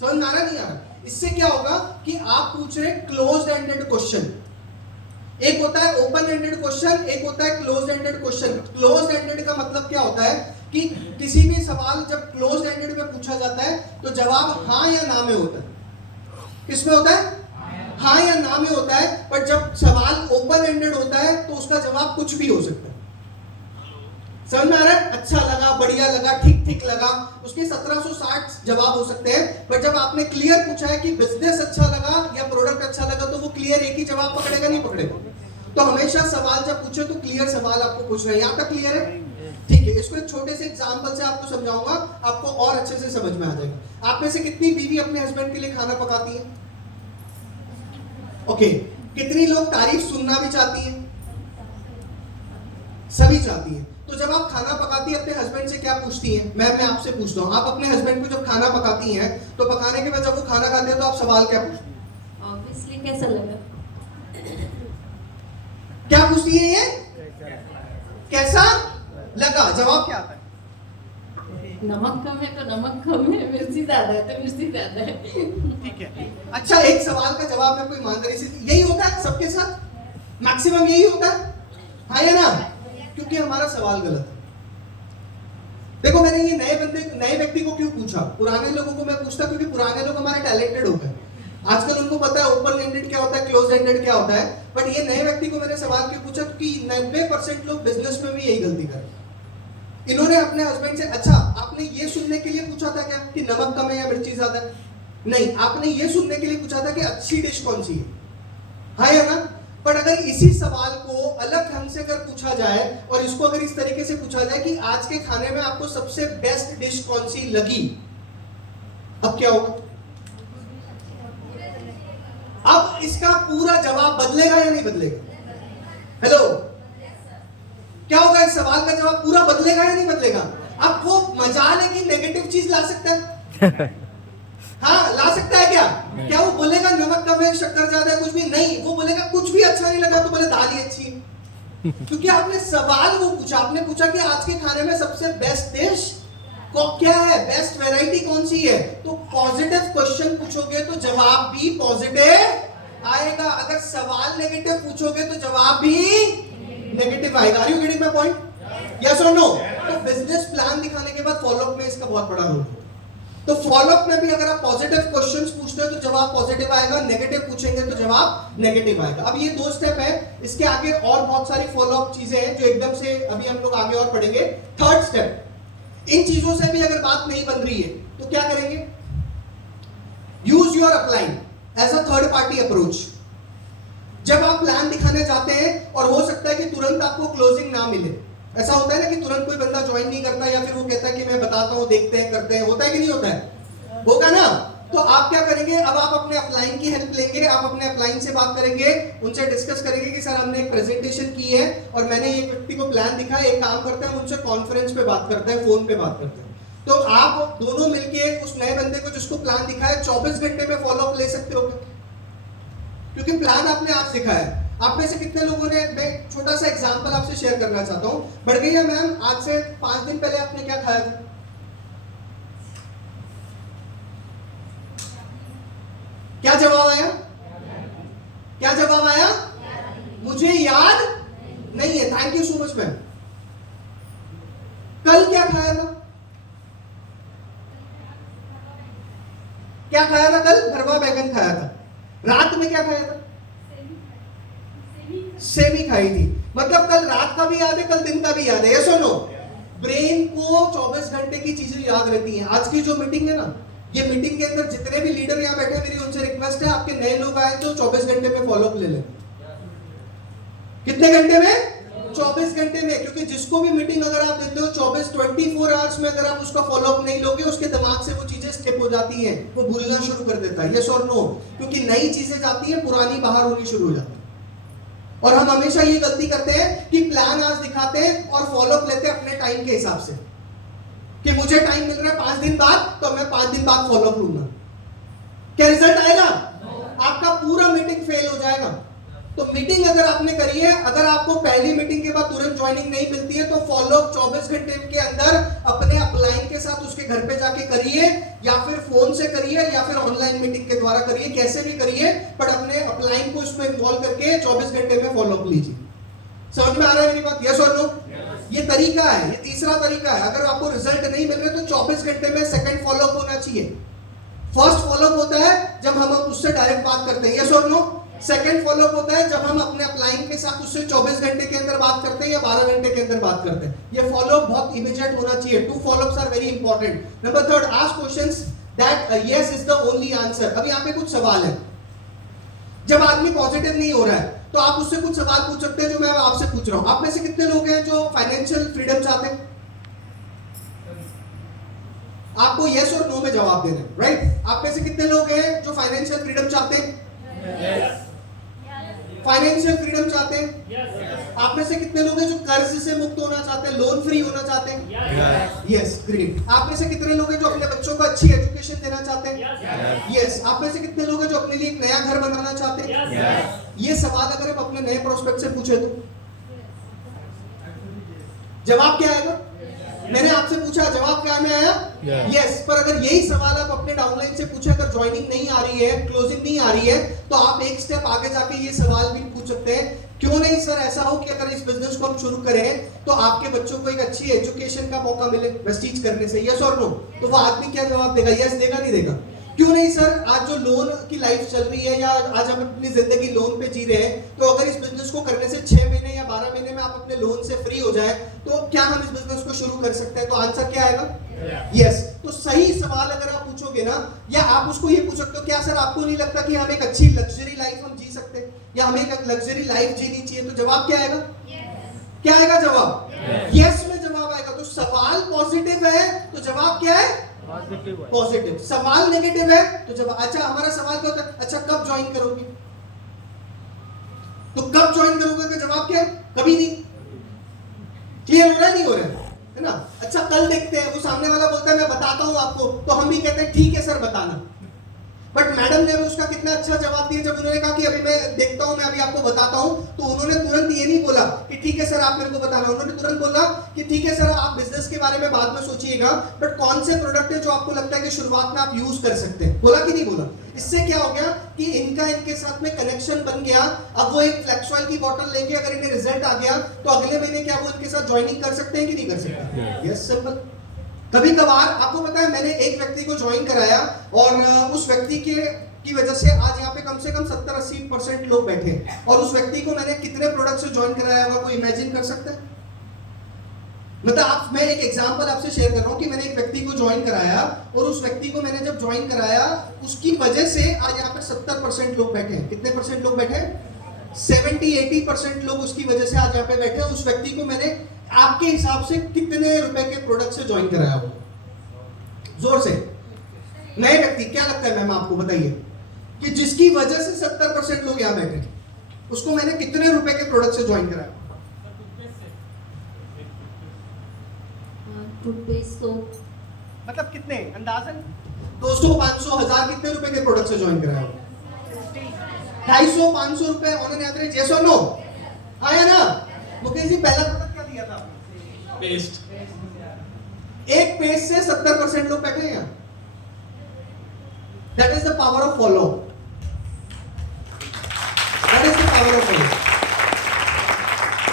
समझ में आ रहा नहीं आ रहा? इससे क्या होगा कि आप पूछ रहे क्लोज एंडेड क्वेश्चन। एक होता है ओपन एंडेड क्वेश्चन, एक होता है close ended question. Close ended का मतलब क्या होता है कि किसी भी सवाल जब क्लोज एंडेड में पूछा जाता है तो जवाब हाँ या ना में होता है। किसमें होता है? हाँ या ना में होता है। पर जब सवाल ओपन एंडेड होता है तो उसका जवाब कुछ भी हो सकता है। समझ में आ रहा है? अच्छा लगा, बढ़िया लगा, ठीक ठीक लगा, उसके 1760 जवाब हो सकते हैं। पर जब आपने क्लियर पूछा है कि बिजनेस अच्छा लगा या प्रोडक्ट अच्छा लगा, तो वो क्लियर एक ही जवाब पकड़ेगा, नहीं पकड़ेगा। तो हमेशा सवाल जब पूछे तो क्लियर सवाल आपको पूछना है। यहाँ तक क्लियर है? ठीक है, इसको एक छोटे से एग्जांपल से आपको समझाऊंगा, आपको और अच्छे से समझ में आ जाएगा। आप में से कितनी बीवी अपने हस्बैंड के लिए खाना पकाती है? ओके, कितनी लोग तारीफ सुनना भी चाहती हैं? सभी चाहती हैं। तो जब आप खाना पकाती है अपने हस्बैंड से क्या पूछती हैं? मैं आपसे पूछता हूँ, आप अपने हस्बैंड को जब खाना पकाती हैं तो पकाने के बाद जब वो खाना खाते हैं तो आप सवाल क्या पूछती हैं? ऑब्वियसली कैसा लगा। क्या पूछती है ये? कैसा लगा? जवाब क्या आता है? नमक कम है तो नमक कम है, मिर्ची ज्यादा है तो मिर्ची ज्यादा है। ठीक है। अच्छा, एक सवाल का जवाब में कोई ईमानदारी से, यही होता है सबके साथ, मैक्सिमम यही होता है, हाँ या ना? क्योंकि हमारा सवाल गलत है। देखो मैंने ये नए व्यक्ति को क्यों पूछा, पुराने लोगों को मैं पूछता क्योंकि पुराने लोग हमारे टैलेंटेड हो गए। आजकल उनको पता है ओपन एंडेड क्या होता है, क्लोज एंडेड क्या होता है। बट ये नए व्यक्ति को मैंने सवाल क्यों पूछा क्योंकि 90% लोग बिजनेस में भी यही गलती कर रहे हैं। इन्होंने अपने हस्बैंड से, अच्छा आपने ये सुनने के लिए पूछा था क्या कि नमक कम है या मिर्ची ज्यादा है? नहीं, आपने ये सुनने के लिए पूछा था कि अच्छी डिश कौन सी है, हाँ या ना? पर अगर इसी सवाल को अलग ढंग से अगर पूछा जाए और इसको अगर इस तरीके से पूछा जाए कि आज के खाने में आपको सबसे बेस्ट डिश कौन सी लगी, अब क्या होगा? अब इसका पूरा जवाब बदलेगा या नहीं बदलेगा? हेलो, क्या होगा? इस सवाल का जवाब पूरा बदलेगा या नहीं बदलेगा? अब वो मजाल है कि नेगेटिव चीज ला सकता है हाँ, ला सकता है क्या? क्या वो बोलेगा नमक कम है, शक्कर ज्यादा है, कुछ भी नहीं। वो बोलेगा कुछ भी अच्छा नहीं लगा तो बोले दाल ही अच्छी है क्योंकि आपने सवाल वो पूछा, आपने पूछा कि आज के खाने में सबसे बेस्ट डिश को क्या है, बेस्ट वैरायटी कौन सी है। तो पॉजिटिव क्वेश्चन पूछोगे तो जवाब भी पॉजिटिव आएगा, अगर सवाल नेगेटिव पूछोगे तो जवाब भी नेगेटिव आएगा। Are you getting my point? Yes और नो? तो बिजनेस प्लान दिखाने के बाद फॉलोअप में इसका बहुत बड़ा रोल है। तो फॉलोअप में भी अगर आप पॉजिटिव क्वेश्चंस पूछते हो तो जवाब पॉजिटिव आएगा, नेगेटिव पूछेंगे तो जवाब नेगेटिव आएगा। अब ये 2 स्टेप है, इसके आगे और बहुत सारी फॉलोअप चीजें हैं जो एकदम से अभी हम लोग आगे और पढ़ेंगे। 3rd स्टेप, इन चीजों से भी अगर बात नहीं बन रही है तो क्या करेंगे? Use your upline as a third party approach. जब आप प्लान दिखाने जाते हैं और हो सकता है कि तुरंत आपको क्लोजिंग ना मिले, ऐसा होता है ना कि तुरंत कोई बंदा ज्वाइन नहीं करता या फिर वो कहता है कि मैं बताता हूं, देखते हैं, करते हैं, होता है कि नहीं होता है? होगा ना? तो आप क्या करेंगे? अब आप अपने अपलाइन की हेल्प लेंगे, आप अपने अपलाइन से बात करेंगे, उनसे डिस्कस करेंगे कि सर हमने एक प्रेजेंटेशन की है और मैंने एक व्यक्ति को प्लान दिखाया, एक काम करते हैं हम उनसे कॉन्फ्रेंस पे बात करते हैं, फोन पे बात करते हैं। तो आप दोनों मिलके उस नए बंदे को जिसको प्लान दिखाया 24 घंटे में फॉलोअप ले सकते हो क्योंकि प्लान आपने आज सिखाया है। आप में से कितने लोगों ने, मैं छोटा सा एग्जांपल आपसे शेयर करना चाहता हूं। बढ़ गई है मैम, आज से 5 दिन पहले आपने क्या खाया था? क्या जवाब आया? क्या जवाब आया? मुझे याद नहीं है। Thank you so much ma'am. क्या खाया था कल? भरवा बैगन खाया था। रात में क्या खाया था? सेमी खाई थी। मतलब कल रात का भी याद है, कल दिन का भी याद है। ये सुनो, ब्रेन को 24 घंटे की चीजें याद रहती हैं। आज की जो मीटिंग है ना, ये मीटिंग के अंदर जितने भी लीडर यहाँ बैठे हैं, मेरी उनसे रिक्वेस्ट है, आपके नए लोग आए तो 24 घंटे में फॉलोअप ले लें। कितने घंटे में? 24 घंटे में। क्योंकि जिसको भी मीटिंग अगर आप देते हो 24 आवर्स में अगर आप उसका फॉलोअप नहीं लोगे, उसके दिमाग से वो चीजें स्किप हो जाती हैं, वो भूलना शुरू कर देता है। यस और नो? क्योंकि नई चीजें जाती हैं, पुरानी बाहर होनी शुरू हो जाती है। और हम हमेशा ये गलती करते हैं कि प्लान आज दिखाते हैं और फॉलोअप लेते हैं अपने टाइम के हिसाब से, कि मुझे टाइम मिल रहा है 5 दिन बाद, तो मैं 5 दिन बाद फॉलोअप लूंगा। क्या रिजल्ट आएगा? आपका पूरा मीटिंग फेल हो जाएगा। तो मीटिंग अगर आपने करी है, अगर आपको पहली मीटिंग के बाद तुरंत ज्वाइनिंग नहीं मिलती है, तो फॉलोअप 24 घंटे के अंदर अपने अपलाइन के साथ उसके घर पे जाके करिए, या फिर फोन से करिए, या फिर ऑनलाइन मीटिंग के द्वारा करिए, कैसे भी करिए, पर अपने अपलाइन को उसमें इन्वॉल्व करके 24 घंटे में फॉलोअप लीजिए। समझ में आ रहा है मेरी बात? यस और नो? ये तरीका है, ये तीसरा तरीका है। अगर आपको रिजल्ट नहीं मिल रहे तो 24 घंटे में सेकंड फॉलोअप होना चाहिए। फर्स्ट फॉलोअप होता है जब हम उससे डायरेक्ट बात करते हैं, यस और नो? सेकंड फॉलोअप होता है जब हम अपने अपलाइन के साथ उससे 24 घंटे के अंदर बात करते हैं या 12 घंटे के अंदर बात करते हैं। ये फॉलोअप बहुत इमीडिएट होना चाहिए। 2 follow ups are very important. Number 3, ask questions that yes is the only answer. अब यहाँ पे कुछ सवाल है। जब आदमी पॉजिटिव नहीं हो रहा है तो आप उससे कुछ सवाल पूछ सकते हैं जो मैं आपसे पूछ रहा हूं। आप में से कितने लोग हैं जो फाइनेंशियल फ्रीडम चाहते हैं? आपको यस और नो में जवाब देना है, राइट? आप में से कितने लोग हैं जो फाइनेंशियल फ्रीडम चाहते हैं? फाइनेंशियल फ्रीडम चाहते हैं? आप में से कितने लोग हैं जो कर्ज से मुक्त होना चाहते हैं, लोन फ्री होना चाहते हैं? Yes, great. आप में से कितने लोग हैं जो अपने बच्चों को अच्छी एजुकेशन देना चाहते हैं? यस। आप में से कितने लोग हैं जो अपने लिए एक नया घर बनाना चाहते हैं? ये सवाल अगर हम अपने नए प्रोस्पेक्ट से पूछे तो जवाब क्या आएगा? मैंने आपसे पूछा, जवाब क्या में आया? यस। पर अगर यही सवाल आप अपने डाउनलाइन से पूछे, अगर ज्वाइनिंग नहीं आ रही है, क्लोजिंग नहीं आ रही है, तो आप एक स्टेप आगे जाके ये सवाल भी पूछ सकते हैं, क्यों नहीं सर ऐसा हो कि अगर इस बिजनेस को हम शुरू करें तो आपके बच्चों को एक अच्छी एजुकेशन का मौका मिले वेस्टीज करने से, यस और नो? तो वो आदमी क्या जवाब देगा? यस देगा, नहीं देगा? क्यों नहीं सर, आज जो लोन की लाइफ चल रही है या आज हम अपनी जिंदगी लोन पे जी रहे हैं, तो अगर इस बिजनेस को करने से 6 महीने या 12 महीने में आप अपने लोन से फ्री हो जाए तो क्या हम इस बिजनेस को शुरू कर सकते हैं? तो आंसर क्या आएगा? यस। तो सही सवाल अगर आप पूछोगे ना, या आप उसको ये पूछ सकते हो, क्या सर आपको नहीं लगता कि हम एक अच्छी लग्जरी लाइफ हम जी सकते हैं, या हमें एक लग्जरी लाइफ जीनी चाहिए? तो जवाब क्या आएगा? क्या आएगा जवाब? यस में जवाब आएगा। तो सवाल पॉजिटिव है तो जवाब क्या है? पॉजिटिव। सवाल नेगेटिव है तो जवाब, अच्छा हमारा सवाल क्या होता है? अच्छा कब ज्वाइन करोगे? तो कब ज्वाइन करोगे का जवाब क्या है? कभी नहीं। क्लियर हो रहा है, नहीं हो रहा है ना? अच्छा कल देखते हैं। वो सामने वाला बोलता है मैं बताता हूं आपको, तो हम भी कहते हैं ठीक है सर बताना। बट मैडम ने उसका कितना अच्छा जवाब दिया जब उन्होंने कहा कि अभी मैं देखता हूं, मैं अभी आपको बताता हूं, तो उन्होंने तुरंत ये नहीं बोला कि ठीक है सर आप मेरे को बताना, उन्होंने तुरंत बोला कि ठीक है सर आप बिजनेस के बारे में बाद में सोचिएगा, बट कौन से प्रोडक्ट है जो आपको लगता है कि शुरुआत में आप यूज कर सकते हैं? बोला कि नहीं बोला? इससे क्या हो गया कि इनके साथ में कनेक्शन बन गया। अब वो एक फ्लेक्स ऑयल की बोतल लेके अगर इन्हें रिजल्ट आ गया तो अगले महीने क्या वो इनके साथ ज्वाइनिंग कर सकते हैं कि नहीं कर सकते? Yes, simple. कभी कभार आपको पता है, मैंने एक व्यक्ति को ज्वाइन कराया और उस व्यक्ति की वजह से आज यहाँ पे कम से कम 70-80% लोग बैठे हैं। और उस व्यक्ति को मैंने कितने प्रोडक्ट से ज्वाइन कराया होगा, कोई इमेजिन कर सकता है? मतलब मैं एक एग्जांपल आपसे शेयर कर रहा हूँ कि मैंने एक व्यक्ति को ज्वाइन कराया और उस व्यक्ति को मैंने जब ज्वाइन कराया उसकी वजह से आज यहाँ पे 70% लोग बैठे हैं। कितने परसेंट लोग बैठे हैं? 70-80% लोग उसकी वजह से आज यहाँ पे बैठे हैं। उस व्यक्ति को मैंने आपके हिसाब से कितने रुपए के प्रोडक्ट से ज्वाइन कराया होगा? जोर से नए व्यक्ति, क्या लगता है मैम आपको? बताइए कि जिसकी वजह से 70% लोग यहाँ बैठे, उसको मैंने कितने रुपए के प्रोडक्ट से ज्वाइन कराया? Toothpaste, soap. मतलब कितने अंदाजन? 200, 500, 1000 कितने रुपए के प्रोडक्ट से ज्वाइन कराया? 250, 500 रुपए ऑन एन एवरेज। यस और नो? आया ना? मुकेश जी पहला प्रोडक्ट क्या दिया था? पेस्ट। एक पेस्ट से 70% लोग बैठे हैं। That is the power of follow. That is the power of follow.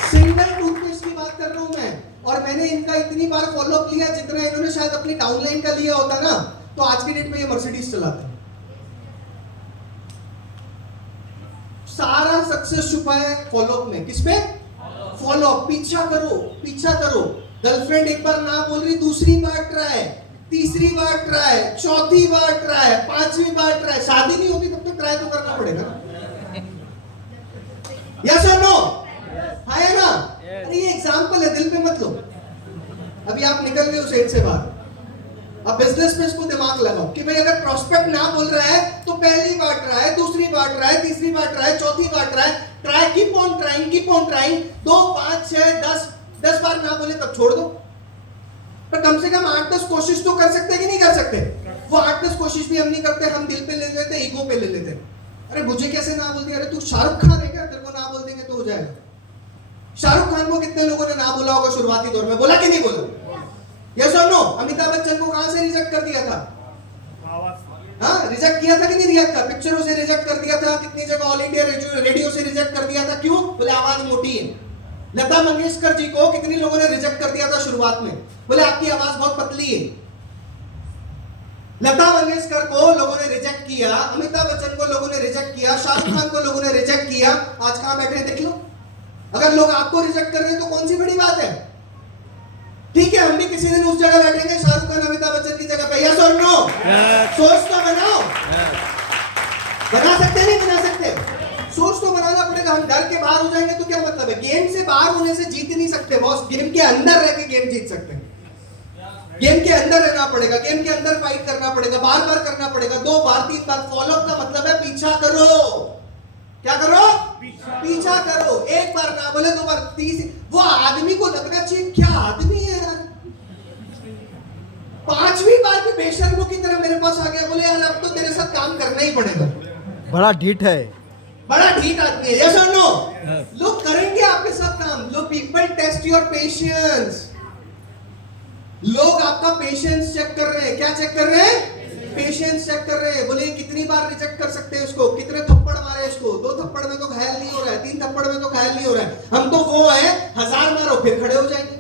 Single toothpaste की बात कर रहा हूं मैं, और मैंने इनका इतनी बार फॉलो अप लिया जितना इन्होंने शायद अपनी डाउनलाइन का लिया होता ना, तो आज की डेट में ये मर्सिडीज चलाते हैं। सारा सक्सेस छुपा है फॉलोअप में। किस पे? फॉलोअप। पीछा करो, पीछा करो। गर्लफ्रेंड एक बार ना बोल रही, दूसरी बार ट्राई, तीसरी बार ट्राई, चौथी बार ट्राई, पांचवी बार ट्राई। शादी नहीं होती तब तक ट्राई तो करना पड़ेगा ना। यस और नो? हाँ या ना? अरे ये एग्जाम्पल है, दिल पे मत लो। अभी आप निकल गए उस एज से बाहर, अब बिजनेस में इसको दिमाग लगाओ कि भाई अगर प्रोस्पेक्ट ना बोल रहा है तो पहली बार ट्राई, दूसरी बार ट्राई, तीसरी बार ट्राई, चौथी बार try, try, keep on trying, keep on trying. 2, 5, 6, 10 बार ना बोले तब छोड़ दो, पर कम से कम 8-10 कोशिश तो कर सकते हैं कि नहीं कर सकते? वो 8-10 कोशिश भी हम नहीं करते, हम दिल पे ले लेते, ईगो पे ले लेते। अरे मुझे कैसे ना बोल दिया? अरे तू शाहरुख खान है क्या? तेरे को ना बोल देंगे तो हो जाएगा। शाहरुख खान को कितने लोगों ने ना बोला होगा शुरुआती दौर में? बोला कि नहीं बोला? यस और नो? अमिताभ बच्चन को कहां से रिजेक्ट कर दिया था? हाँ, रिजेक्ट किया था कि नहीं रिजेक्ट था? पिक्चरों से रिजेक्ट कर दिया था, कितनी जगह ऑल इंडिया रेडियो से रिजेक्ट कर दिया था। क्यों? बोले आवाज मोटी है। लता मंगेशकर जी को कितनी लोगों ने रिजेक्ट कर दिया था शुरुआत में? बोले आपकी आवाज बहुत पतली है। लता मंगेशकर को लोगों ने रिजेक्ट किया, अमिताभ बच्चन को लोगों ने रिजेक्ट किया, शाहरुख खान को लोगों ने रिजेक्ट किया। आज कहां बैठे हैं देख लो। अगर लोग आपको रिजेक्ट कर रहे हैं तो कौन सी बड़ी बात है? ठीक है, हम भी किसी दिन उस जगह बैठेंगे शाहरुख खान अमिताभ बच्चन की जगह पे। यस और नो? सोच तो बनाओ। बना सकते नहीं बना सकते? सोच तो बनाना पड़ेगा। हम डर के बाहर हो जाएंगे तो क्या मतलब है? गेम से बाहर होने से जीत नहीं सकते बॉस, गेम के अंदर रह के गेम जीत सकते हैं। गेम के अंदर रहना पड़ेगा, गेम के अंदर फाइट करना पड़ेगा, बार बार करना पड़ेगा, 2 बार 3 बार। फॉलोअप का मतलब है पीछा करो। क्या करो? पीछा करो। एक बार ना बोले 2 बार, तीसरी। वो आदमी को लगना चाहिए क्या आदमी है यार, 5वीं बार भी बेशर्मों की तरह मेरे पास आ गया। बोले यार अब तो तेरे साथ काम करना ही पड़ेगा। बड़ा ढीठ है, बड़ा ढीठ आदमी है। यस और नो? लोग करेंगे आपके साथ काम। लोग पीपल टेस्ट योर पेशेंस। लोग आपका पेशेंस चेक कर रहे हैं। क्या चेक कर रहे हैं? पेशेंस चेक कर रहे हैं। बोले कितनी बार रिजेक्ट कर सकते हैं इसको, कितने थप्पड़ मारे इसको। 2 थप्पड़ में तो घायल नहीं हो रहा है, 3 थप्पड़ में तो घायल नहीं हो रहा है। हम तो वो है 1000 मारो फिर खड़े हो जाएंगे।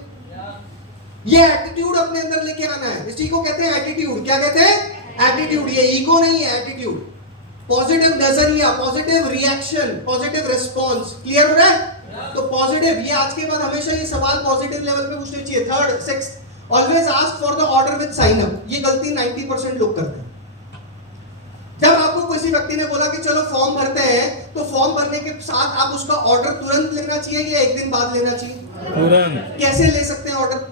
ये एटीट्यूड अपने अंदर लेके आना है। इसी को कहते हैं एटीट्यूड। क्या कहते हैं? एटीट्यूड। ये ईगो नहीं है, एटीट्यूड। पॉजिटिव नजरिया, positive reaction, positive response. Clear हो रहा है? तो पॉजिटिव, ये आज के बाद हमेशा ये सवाल पॉजिटिव लेवल पे पूछने चाहिए। 3rd, 6th, always ask for the order with sign up. ये गलती 90% लोग करते हैं। जब आपको किसी व्यक्ति ने बोला कि चलो फॉर्म भरते हैं, तो फॉर्म भरने के साथ आप उसका ऑर्डर तुरंत लेना चाहिए या 1 दिन बाद लेना चाहिए? तुरंत। कैसे ले सकते हैं ऑर्डर?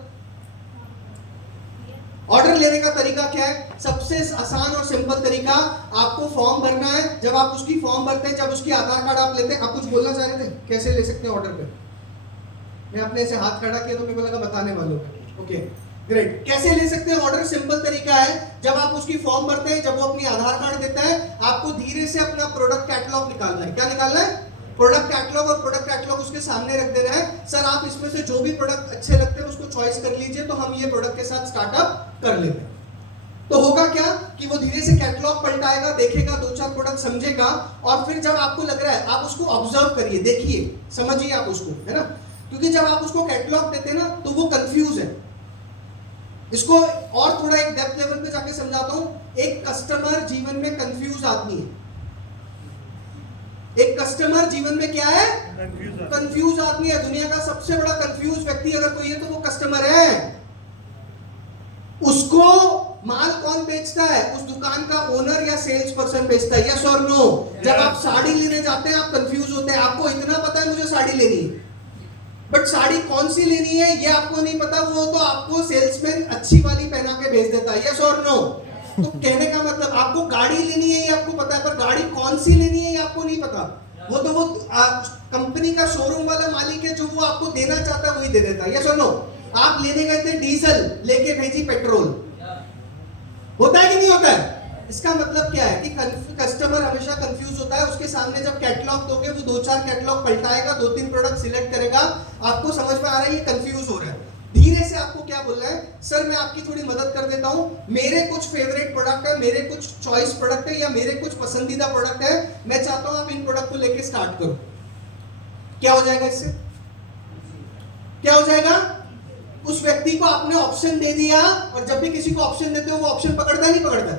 ऑर्डर लेने का तरीका क्या है? सबसे आसान और सिंपल तरीका, आपको फॉर्म भरना है। जब आप उसकी फॉर्म भरते हैं, जब उसकी आधार कार्ड आप लेते हैं। आप कुछ बोलना चाह रहे थे? कैसे ले सकते हैं ऑर्डर पे? मैं अपने ऐसे हाथ खड़ा किया तो मेरे को लगा बताने वालों को। Okay great. कैसे ले सकते हैं ऑर्डर? सिंपल तरीका है, जब आप उसकी फॉर्म भरते हैं, जब वो अपनी आधार कार्ड देता है, आपको धीरे से अपना प्रोडक्ट कैटलॉग निकालना है। क्या निकालना है? Product catalogue. और प्रोडक्ट कैटलॉग उसके सामने रख देना है। सर आप इसमें से जो भी प्रोडक्ट अच्छे लगते हैं उसको चॉइस कर लीजिए, तो हम ये प्रोडक्ट के साथ स्टार्टअप कर लेते हैं। तो होगा क्या कि वो धीरे से कैटलॉग पलटाएगा, देखेगा, 2-4 प्रोडक्ट समझेगा, और फिर जब आपको लग रहा है, आप उसको ऑब्जर्व करिए, देखिए, समझिए आप उसको, है ना? क्योंकि जब आप उसको कैटलॉग देते हैं ना तो वो कंफ्यूज है। इसको और थोड़ा एक डेप्थ लेवल पे जाके समझाता हूं। एक कस्टमर जीवन में कंफ्यूज आदमी है। एक कस्टमर जीवन में क्या है? कंफ्यूज आदमी है। दुनिया का सबसे बड़ा कंफ्यूज व्यक्ति अगर कोई है तो वो कस्टमर है। उसको माल कौन बेचता है? उस दुकान का ओनर या सेल्स पर्सन बेचता है। यस और नो? जब आप साड़ी लेने जाते हैं आप कंफ्यूज होते हैं। आपको इतना पता है मुझे साड़ी लेनी है, बट साड़ी कौन सी लेनी है ये आपको नहीं पता। वो तो आपको सेल्समैन अच्छी वाली पहना के भेज देता है। यस और नो? तो कहने का मतलब, आपको गाड़ी लेनी है ये आपको पता है, पर गाड़ी कौन सी लेनी है ये आपको नहीं पता। वो तो वो कंपनी का शोरूम वाला मालिक है, जो वो आपको देना चाहता है वही दे देता है। यस और नो? आप लेने गए थे डीजल, लेके भेजी पेट्रोल। होता है कि नहीं होता है? इसका मतलब क्या है कि कस्टमर हमेशा कंफ्यूज होता है। उसके सामने जब कैटलॉग दोगे, वो 2-4 कैटलॉग पलटाएगा, 2-3 प्रोडक्ट सिलेक्ट करेगा, आपको समझ में आ रहा है ये कंफ्यूज हो रहा है। धीरे से आपको क्या बोलना है? सर मैं आपकी थोड़ी मदद कर देता हूं, मेरे कुछ फेवरेट प्रोडक्ट है, मेरे कुछ चॉइस प्रोडक्ट है, या मेरे कुछ पसंदीदा प्रोडक्ट है, मैं चाहता हूं आप इन प्रोडक्ट को लेके स्टार्ट करो। क्या हो जाएगा इससे? क्या हो जाएगा? उस व्यक्ति को आपने ऑप्शन दे दिया, और जब भी किसी को ऑप्शन देते हो वो ऑप्शन पकड़ता नहीं पकड़ता,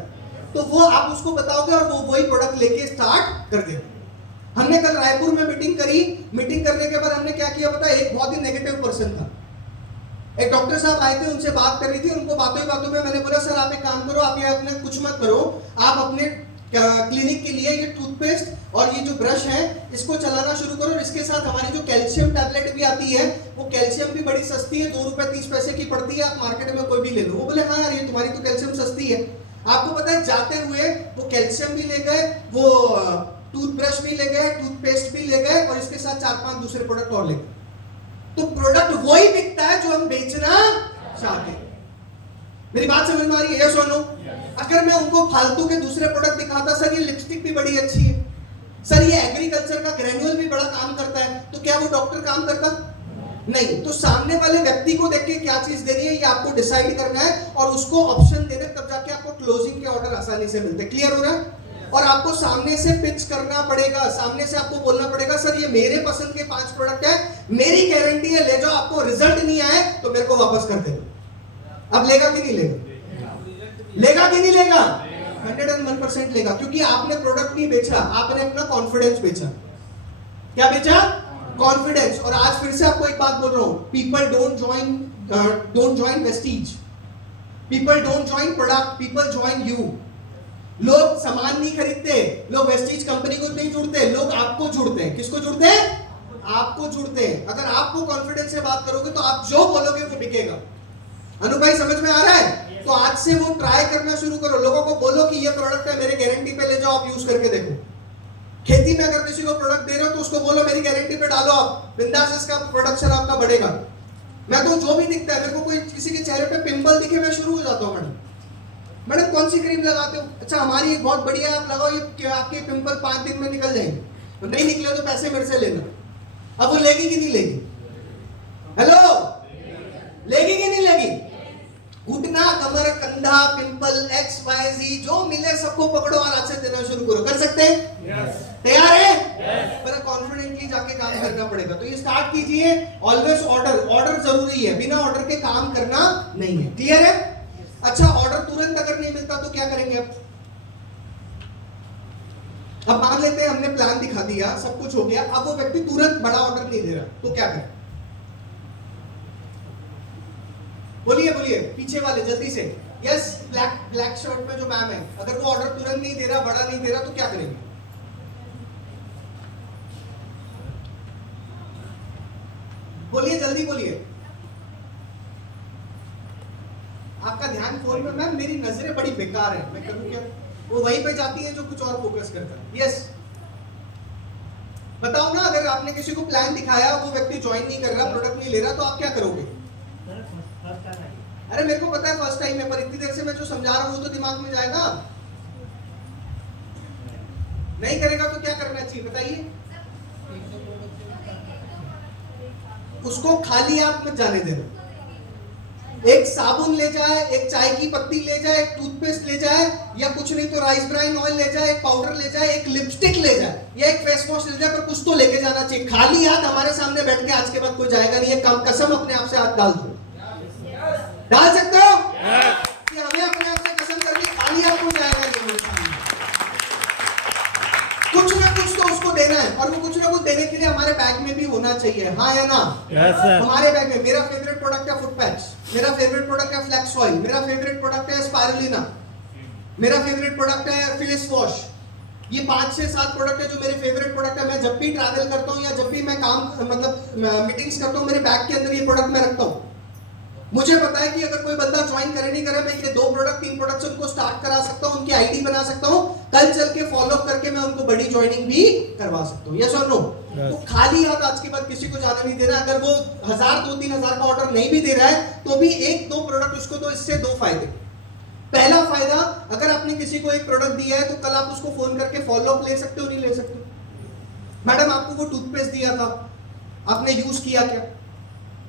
तो वो आप उसको बताओगे और वो वही प्रोडक्ट लेके स्टार्ट कर देगा। हमने कल रायपुर में मीटिंग करी, मीटिंग करने के बाद हमने क्या किया पता है, एक बहुत ही नेगेटिव पर्सन था, एक डॉक्टर साहब आए थे, उनसे बात कर रही थी, उनको बातों ही बातों में मैंने बोला सर आप एक काम करो, आप ये अपने कुछ मत करो, आप अपने क्लिनिक के लिए ये टूथपेस्ट और ये जो ब्रश है इसको चलाना शुरू करो, और इसके साथ हमारी जो कैल्शियम टैबलेट भी आती है, वो कैल्शियम भी बड़ी सस्ती है, 2 रुपए 30 पैसे की पड़ती है, आप मार्केट में कोई भी ले लो। वो बोले हाँ यार ये तुम्हारी तो कैल्शियम सस्ती है। आपको पता है जाते हुए वो कैल्शियम भी ले गए, वो टूथब्रश भी ले गए, टूथपेस्ट भी ले गए, और इसके साथ 4-5 दूसरे प्रोडक्ट और ले गए। तो प्रोडक्ट वही बिकता है जो हम बेचना चाहते हैं। मेरी बात समझ में आ रही है? यस और नो? अगर मैं उनको फालतू के दूसरे प्रोडक्ट दिखाता, सर ये लिपस्टिक भी बड़ी अच्छी है, सर ये एग्रीकल्चर का ग्रेन्यूल भी बड़ा काम करता है, तो क्या वो डॉक्टर काम करता? नहीं। तो सामने वाले व्यक्ति को देख के क्या चीज देनी है ये आपको डिसाइड करना है, और उसको ऑप्शन देना, तब जाके आपको क्लोजिंग के ऑर्डर आसानी से मिलते हैं। क्लियर हो रहा है? और आपको सामने से पिच करना पड़ेगा, सामने से आपको बोलना पड़ेगा सर ये मेरे पसंद के 5 प्रोडक्ट है, मेरी गारंटी है ले जाओ, आपको रिजल्ट नहीं आए तो मेरे को वापस कर देना। अब लेगा कि नहीं लेगा? लेगा कि नहीं लेगा? 101% लेगा, क्योंकि आपने प्रोडक्ट नहीं बेचा, आपने अपना कॉन्फिडेंस बेचा। क्या बेचा? कॉन्फिडेंस। और आज फिर से आपको एक बात बोल रहा हूं, people don't join Vestige, people don't join product, people join you. लोग सामान नहीं खरीदते, लोग वेस्टीज कंपनी को नहीं जुड़ते, लोग आपको जुड़ते हैं। किसको जुड़ते हैं? आपको जुड़ते हैं। अगर आपको कॉन्फिडेंस से बात करोगे तो आप जो बोलोगे वो बिकेगा। अनु भाई समझ में आ रहा है? तो आज से वो ट्राई करना शुरू करो, लोगों को बोलो कि ये प्रोडक्ट है, मेरे गारंटी पे ले जाओ, आप यूज करके देखो। खेती में अगर किसी को प्रोडक्ट दे रहे हो तो उसको बोलो मेरी गारंटी पे डालो, आप बिंदास इसका प्रोडक्शन आपका बढ़ेगा। मैं तो जो भी दिखता है, मेरे को कोई किसी के चेहरे पे पिंपल दिखे मैं शुरू हो जाता हूँ, मैडम कौन सी क्रीम लगाते हो? अच्छा हमारी एक बहुत बढ़िया है, आप लगाओ, ये आपके पिंपल 5 दिन में निकल जाएंगे। तो नहीं निकले तो पैसे मेरे से लेना। अब वो लेगी कि नहीं लेगी? हेलो, लेगी कि नहीं लेगी? घुटना, कमर, कंधा, पिंपल, XYZ जो मिले सबको पकड़ो और आज से देना शुरू करो। कर सकते हैं? तैयार है? पर कॉन्फिडेंटली जाके काम करना पड़ेगा। तो ये स्टार्ट कीजिए। ऑलवेज ऑर्डर जरूरी है, बिना ऑर्डर के काम करना नहीं है। क्लियर है? अच्छा, ऑर्डर तुरंत अगर नहीं मिलता तो क्या करेंगे? अब मान लेते हैं हमने प्लान दिखा दिया, सब कुछ हो गया, अब वो व्यक्ति तुरंत बड़ा ऑर्डर नहीं दे रहा, तो क्या करें? बोलिए बोलिए, पीछे वाले जल्दी से। यस, ब्लैक शर्ट में जो मैम है, अगर वो ऑर्डर तुरंत नहीं दे रहा, बड़ा नहीं दे रहा, तो क्या करेंगे? बोलिए, जल्दी बोलिए। आपका ध्यान फोन पे, मैम मेरी नजरें बड़ी बेकार है, मैं करूं क्या? वो वहीं पे जाती है जो कुछ और फोकस करता है। यस, बताओ ना, अगर आपने किसी को प्लान दिखाया, वो व्यक्ति ज्वाइन नहीं कर रहा, प्रोडक्ट नहीं ले रहा, तो आप क्या करोगे? अरे मेरे को पता है फर्स्ट टाइम है, पर इतनी देर से मैं जो समझा रहा हूं वो तो दिमाग में जाएगा। नहीं करेगा तो क्या करना चाहिए बताइए? उसको खाली आप मत जाने देना। एक साबुन ले जाए, एक चाय की पत्ती ले जाए, एक टूथपेस्ट ले जाए, या कुछ नहीं तो राइस ब्राइन ऑयल ले जाए, एक पाउडर ले जाए, एक लिपस्टिक ले जाए, या एक फेस वॉश ले जाए, पर कुछ तो लेके जाना चाहिए। खाली हाथ हमारे सामने बैठ के आज के बाद कोई जाएगा नहीं। एक कसम अपने आप से हाथ डाल दो। डाल सकते हो कि हमें अपने आप से कसम करके खाली हाथ को जाएगा नहीं। कुछ ना कुछ तो उसको देना है, और वो कुछ ना कुछ देने के लिए हमारे बैग में भी होना चाहिए। हाँ या ना? Yes, sir. हमारे बैग में मेरा फेवरेट प्रोडक्ट है फुट पैच, मेरा फेवरेट प्रोडक्ट है फ्लैक्स ऑयल, मेरा फेवरेट प्रोडक्ट है स्पाइरुलिना, मेरा फेवरेट प्रोडक्ट है फेस वॉश। ये 5 से 7 प्रोडक्ट है जो मेरे फेवरेट प्रोडक्ट है। मैं जब भी ट्रैवल करता हूँ या जब भी मैं काम मीटिंग्स करता हूँ, मेरे बैग के अंदर ये प्रोडक्ट मैं रखता हूँ। मुझे पता है कि अगर कोई बंदा ज्वाइन करे नहीं करे, मैं ये 2 प्रोडक्ट 3 प्रोडक्ट से उनको स्टार्ट करा सकता हूँ, उनकी आईडी बना सकता हूँ, कल चल के फॉलो करके मैं उनको बड़ी ज्वाइनिंग भी करवा सकता हूँ। यस और नो? तो खाली हाथ आज के बाद किसी को जाना नहीं देना। अगर वो 1000 2-3 हजार का ऑर्डर नहीं भी दे रहा है तो भी 1-2 प्रोडक्ट उसको दो। इससे 2 फायदे। पहला फायदा, अगर आपने किसी को एक प्रोडक्ट दिया है तो कल आप उसको फोन करके फॉलो अप ले सकते हो, नहीं ले सकते? मैडम आपको वो टूथपेस्ट दिया था, आपने यूज किया क्या?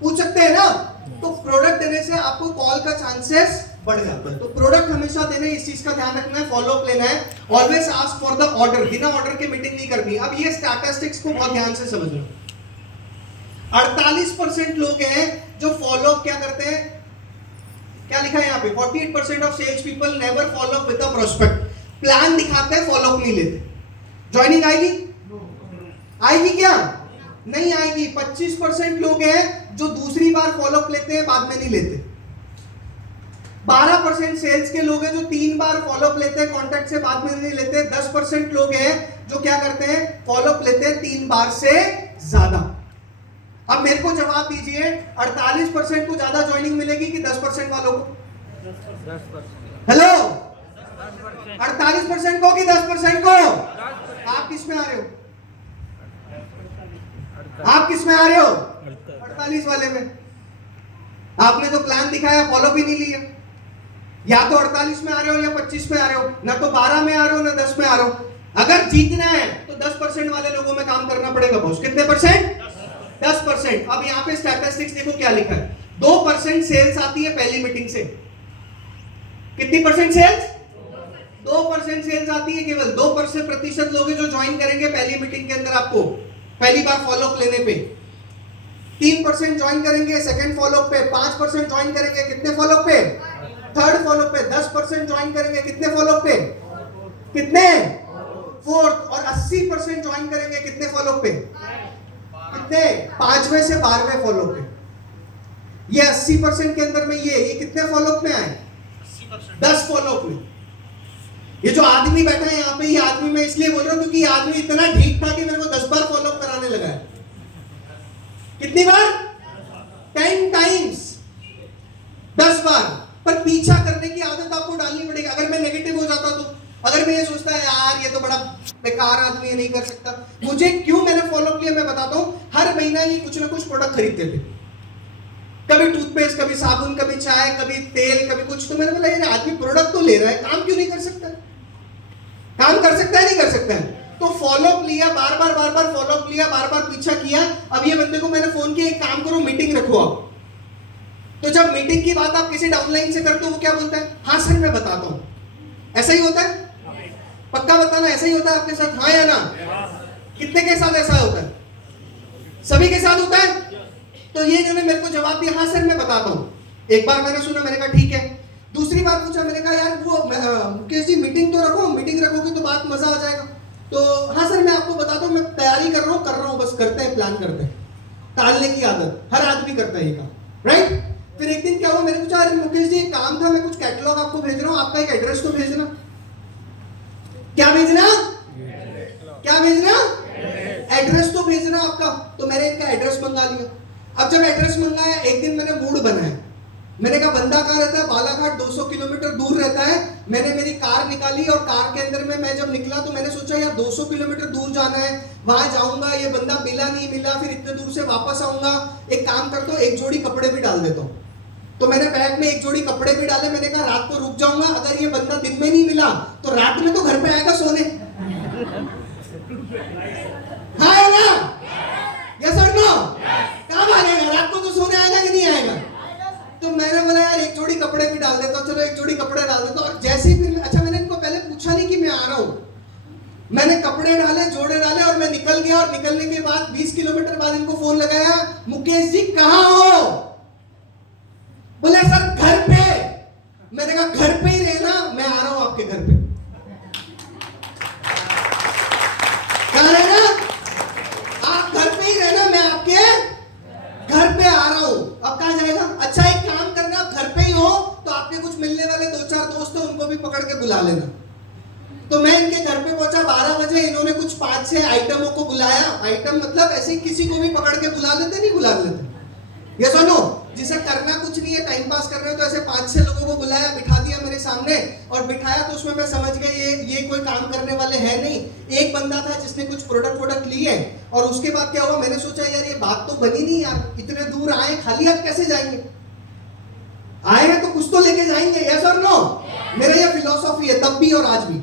पूछ सकते हैं ना? तो प्रोडक्ट देने से आपको कॉल का चांसेस बढ़ जाता है। तो प्रोडक्ट हमेशा देने, इस चीज का ध्यान रखना है, फॉलो अप लेना है। Always ask for the order, बिना ऑर्डर के मीटिंग नहीं करनी। अब ये स्टैटिस्टिक्स को बहुत ध्यान से समझना। 48% लोग हैं जो फॉलो अप क्या करते हैं? क्या लिखा है यहाँ पे? 48% of sales people never follow up with the prospect. Plan दिखाते हैं, फॉलो अप नहीं लेते। ज्वाइनिंग आएगी? आएगी क्या? नहीं आएगी। 25% लोग हैं जो दूसरी बार फॉलोअप लेते हैं, बाद में नहीं लेते। 12% सेल्स के लोग हैं जो 3 बार फॉलोअप लेते हैं कॉन्टैक्ट से, बाद में नहीं लेते। 10% लोग हैं जो क्या करते हैं, फॉलोअप लेते हैं 3 बार से ज्यादा। अब मेरे को जवाब दीजिए, 48% को ज्यादा ज्वाइनिंग मिलेगी कि 10% वालों को? हेलो, 48% को कि 10% को? आप किस में आ रहे हो? आप किस में आ रहे हो? 48 वाले में। आपने तो प्लान दिखाया, फॉलो भी नहीं लिया। या तो 48 में आ रहे हो या 25 में आ रहे हो, ना तो 12 में आ रहे हो ना 10 में आ रहे हो। अगर जीतना है तो 10% वाले लोगों में काम करना पड़ेगा बॉस। कितने परसेंट? 10%। अब यहाँ पे स्टैटिस्टिक्स देखो क्या लिखा है। 2% सेल्स आती है पहली मीटिंग से। कितनी परसेंट सेल्स? 2% सेल्स आती है केवल। 2% लोग जो ज्वाइन करेंगे पहली मीटिंग के अंदर, आपको पहली बार फॉलोअप लेने पे। 3% ज्वाइन करेंगे सेकंड फॉलोअप पे। 5% ज्वाइन करेंगे कितने फॉलोअप पे? थर्ड फॉलोअप पे। 10% ज्वाइन करेंगे कितने फॉलोअप पे? कितने? फोर्थ। और 80% ज्वाइन करेंगे कितने फॉलोअप पे? कितने? 5वें से 12वें फॉलोअप पे। ये 80% के अंदर में ये कितने फॉलोअप में आए? 10 फॉलोअप में। ये जो आदमी बैठा है यहाँ पे, ये आदमी मैं इसलिए बोल रहा हूं क्योंकि ये आदमी इतना ढीठ था कि मेरे को 10 बार फॉलोअप कराने लगा है। कितनी बार? 10 टाइम्स, 10 बार। पर पीछा करने की आदत आपको डालनी पड़ेगी। अगर मैं नेगेटिव हो जाता तो, अगर मैं ये सोचता है यार ये तो बड़ा बेकार आदमी है, नहीं कर सकता, मुझे क्यों मैंने फॉलोअप लिया मैं बताता हूं। हर महीना ये कुछ ना कुछ प्रोडक्ट खरीदते थे, कभी टूथपेस्ट, कभी साबुन, कभी चाय, कभी तेल, कभी कुछ। तो मैंने बोला ये आदमी प्रोडक्ट तो ले रहा है, काम क्यों नहीं कर सकता? काम कर सकता है, नहीं कर सकता है? तो फॉलोअप लिया, बार बार फॉलोअप लिया, बार बार पीछा किया। अब ये बंदे को मैंने फोन किया, एक काम करो मीटिंग रखो आप। तो जब मीटिंग की बात आप किसी डाउनलाइन से करते हो, वो क्या बोलता है? हाँ सर मैं बताता हूं। ऐसा ही होता है? पक्का बताना, ऐसा ही होता है आपके साथ? हाँ या ना? कितने के साथ ऐसा होता है? सभी के साथ होता है? तो ये जो मेरे को जवाब दिया, हाँ सर मैं बताता हूं। एक बार मैंने सुना, मैंने कहा ठीक है। दूसरी बार पूछा, मैंने कहा यार वो मुकेश जी मीटिंग तो रखो, मीटिंग रखोगे तो बात मजा आ जाएगा। तो हाँ सर मैं आपको बताता हूँ, मैं तैयारी कर रहा हूँ, बस करते हैं, प्लान करते हैं। टालने की आदत हर आदमी करता है ये काम, राइट? फिर एक दिन क्या हुआ, मैंने पूछा अरे मुकेश जी एक काम था, मैं कुछ कैटलॉग आपको भेज रहा हूँ, आपका एक एड्रेस तो भेजना। क्या भेजना? क्या भेजना? एड्रेस तो भेजना आपका। तो मैंने इनका एड्रेस मंगा लिया। अब जब एड्रेस मंगाया, एक दिन मैंने मूड बनाया। मैंने कहा बंदा कहाँ रहता है? बालाघाट 200 किलोमीटर दूर रहता है। मैंने मेरी कार निकाली और कार के अंदर में मैं जब निकला तो मैंने सोचा यार 200 किलोमीटर दूर जाना है, वहां जाऊंगा, ये बंदा मिला नहीं मिला, फिर इतने दूर से वापस आऊंगा। एक काम करता हूँ, एक जोड़ी कपड़े भी डाल देता हूँ। तो मैंने बैग में एक जोड़ी कपड़े भी डाले। मैंने कहा रात को रुक जाऊंगा, अगर ये बंदा दिन में नहीं मिला तो रात में तो घर पे आएगा सोने। हाँ या ना? यस और नो? कब आएगा? रात को तो सोने आएगा कि नहीं आएगा? तो मैंने बोला यार एक जोड़ी कपड़े भी डाल देता हूँ, चलो एक जोड़ी कपड़े डाल देता हूँ। और जैसे ही फिर अच्छा, मैंने इनको पहले पूछा नहीं कि मैं आ रहा हूँ। मैंने कपड़े डाले, जोड़े डाले और मैं निकल गया। और निकलने के बाद 20 किलोमीटर बाद इनको फोन लगाया, मुकेश जी कहाँ हो? बोले सर घर पे। मैंने कहा घर पे ही रहना, मैं आ रहा हूं आपके घर पे। कहाँ रहना? आप घर पे ही रहना, मैं आपके घर पे आ रहा हूं। अब कहाँ जाएगा? अच्छा एक काम करना, आप घर पे ही हो तो आपके कुछ मिलने वाले 2-4 दोस्त हैं, उनको भी पकड़ के बुला लेना। तो मैं इनके घर पे पहुंचा 12 बजे। इन्होंने कुछ 5-6 आइटमों को बुलाया। आइटम मतलब ऐसे ही किसी को भी पकड़ के बुला लेते, नहीं बुला लेते। ये सुनो, जिसे करना कुछ नहीं है, टाइम पास कर रहे हो, तो ऐसे 5-6 लोगों को बुलाया, बिठा दिया मेरे सामने। और बिठाया तो उसमें मैं समझ गया ये कोई काम करने वाले हैं नहीं। एक बंदा था जिसने कुछ प्रोडक्ट लिए। और उसके बाद क्या हुआ, मैंने सोचा यार ये बात तो बनी नहीं यार, इतने दूर आए, खाली हाथ कैसे जाएंगे? आए हैं तो कुछ तो लेके जाएंगे। यस और नो? मेरा ये फिलॉसफी है, तब भी और आज भी।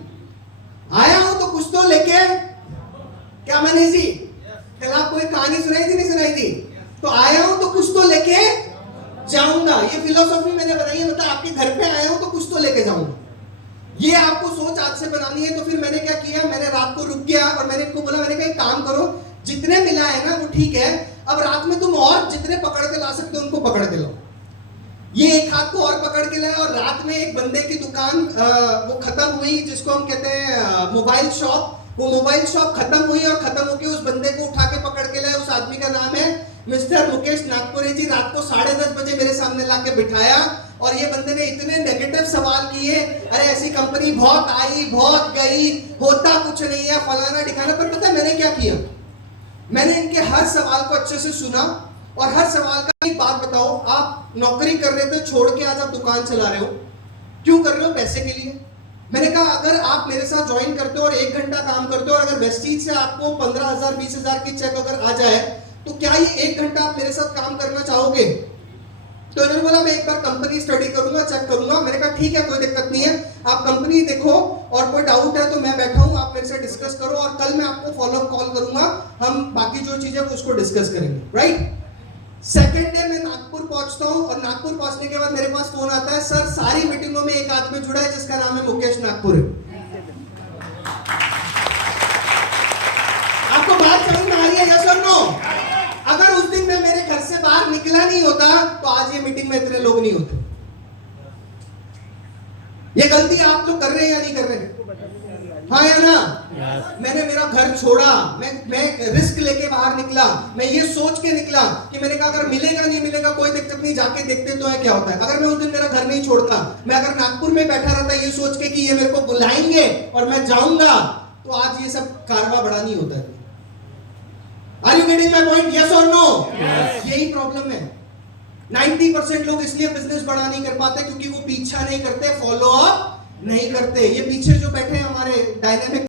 आया हूं तो कुछ तो लेके, क्या मैंने जी कल आपको एक कहानी सुनाई थी, नहीं सुनाई थी? तो आया हूं तो कुछ तो लेके जाऊंगा। ये फिलॉसफी मैंने बनाई है, मतलब आपके घर पे आया हूं तो कुछ तो लेके जाऊंगा। ये आपको सोच आज से बनानी है। तो फिर मैंने क्या किया, मैंने रात को रुक गया और मैंने इनको बोला, मैंने कहा एक काम करो, जितने मिला है ना वो ठीक है, अब रात में तुम और जितने पकड़ के ला सकते हो उनको पकड़ के लाओ। ये एक हाथ को और पकड़ के लाए। और रात में एक बंदे की दुकान वो खत्म हुई, जिसको हम कहते हैं मोबाइल शॉप, वो मोबाइल शॉप खत्म हुई और खत्म होके उस बंदे को उठा के पकड़ के लाए। उस आदमी का नाम है मिस्टर मुकेश नागपुरी जी। रात को 10:30 बजे मेरे सामने लाके बिठाया और ये बंदे ने इतने नेगेटिव सवाल किए, अरे ऐसी कंपनी बहुत आई बहुत गई, होता कुछ नहीं है, फलाना ठिकाना। पर पता है मैंने क्या किया? मैंने इनके हर सवाल को अच्छे से सुना और हर सवाल का एक बात बताओ, आप नौकरी कर रहे थे, छोड़ के आज आप दुकान चला रहे हो, क्यों कर रहे हो? पैसे के लिए। मैंने कहा अगर आप मेरे साथ ज्वाइन करते हो और 1 घंटा काम करते हो और अगर वेस्टीज से आपको 15,000 20,000 की चेक अगर आ जाए तो क्या ये 1 घंटा आप मेरे साथ काम करना चाहोगे? तो इन्होंने बोला मैं एक बार कंपनी स्टडी करूंगा, चेक करूंगा। मैंने कहा ठीक है, कोई दिक्कत नहीं है, आप कंपनी देखो और कोई डाउट है तो मैं बैठा हूं, आप मेरे से डिस्कस करो और कल मैं आपको फॉलो अप कॉल करूंगा, हम बाकी जो चीजें उसको डिस्कस करेंगे, राइट? सेकेंड डे मैं नागपुर पहुंचता हूं और नागपुर पहुंचने के बाद मेरे पास फोन आता है, सर सारी मीटिंगों में एक आदमी जुड़ा है जिसका नाम है मुकेश नागपुर। आपको बात समझ में आ रही है? यस और नो? अगर उस दिन मैं मेरे घर से बाहर निकला नहीं होता तो आज ये मीटिंग में इतने लोग नहीं होते। ये गलती आप लोग कर रहे हैं या नहीं कर रहे? हाँ या ना? मैंने मेरा घर छोड़ा, मैं रिस्क लेके बाहर निकला, मैं ये सोच के निकला कि मैंने कहा अगर मिलेगा नहीं मिलेगा कोई दिक्कत नहीं, जाके देखते तो है क्या होता है। अगर मैं उस दिन मेरा घर नहीं छोड़ता, मैं अगर नागपुर में बैठा रहता ये सोच के कि ये मेरे को बुलाएंगे और मैं जाऊंगा, तो आज ये सब कारवा बड़ा नहीं होता है। Are you getting my point? Yes or no? Yes. यही प्रॉब्लम है। 90% लोग इसलिए बिजनेस बड़ा नहीं कर पाते क्योंकि वो पीछा नहीं करते, फॉलो अप नहीं करते। ये पीछे जो बैठे हैं हमारे डायनेमिक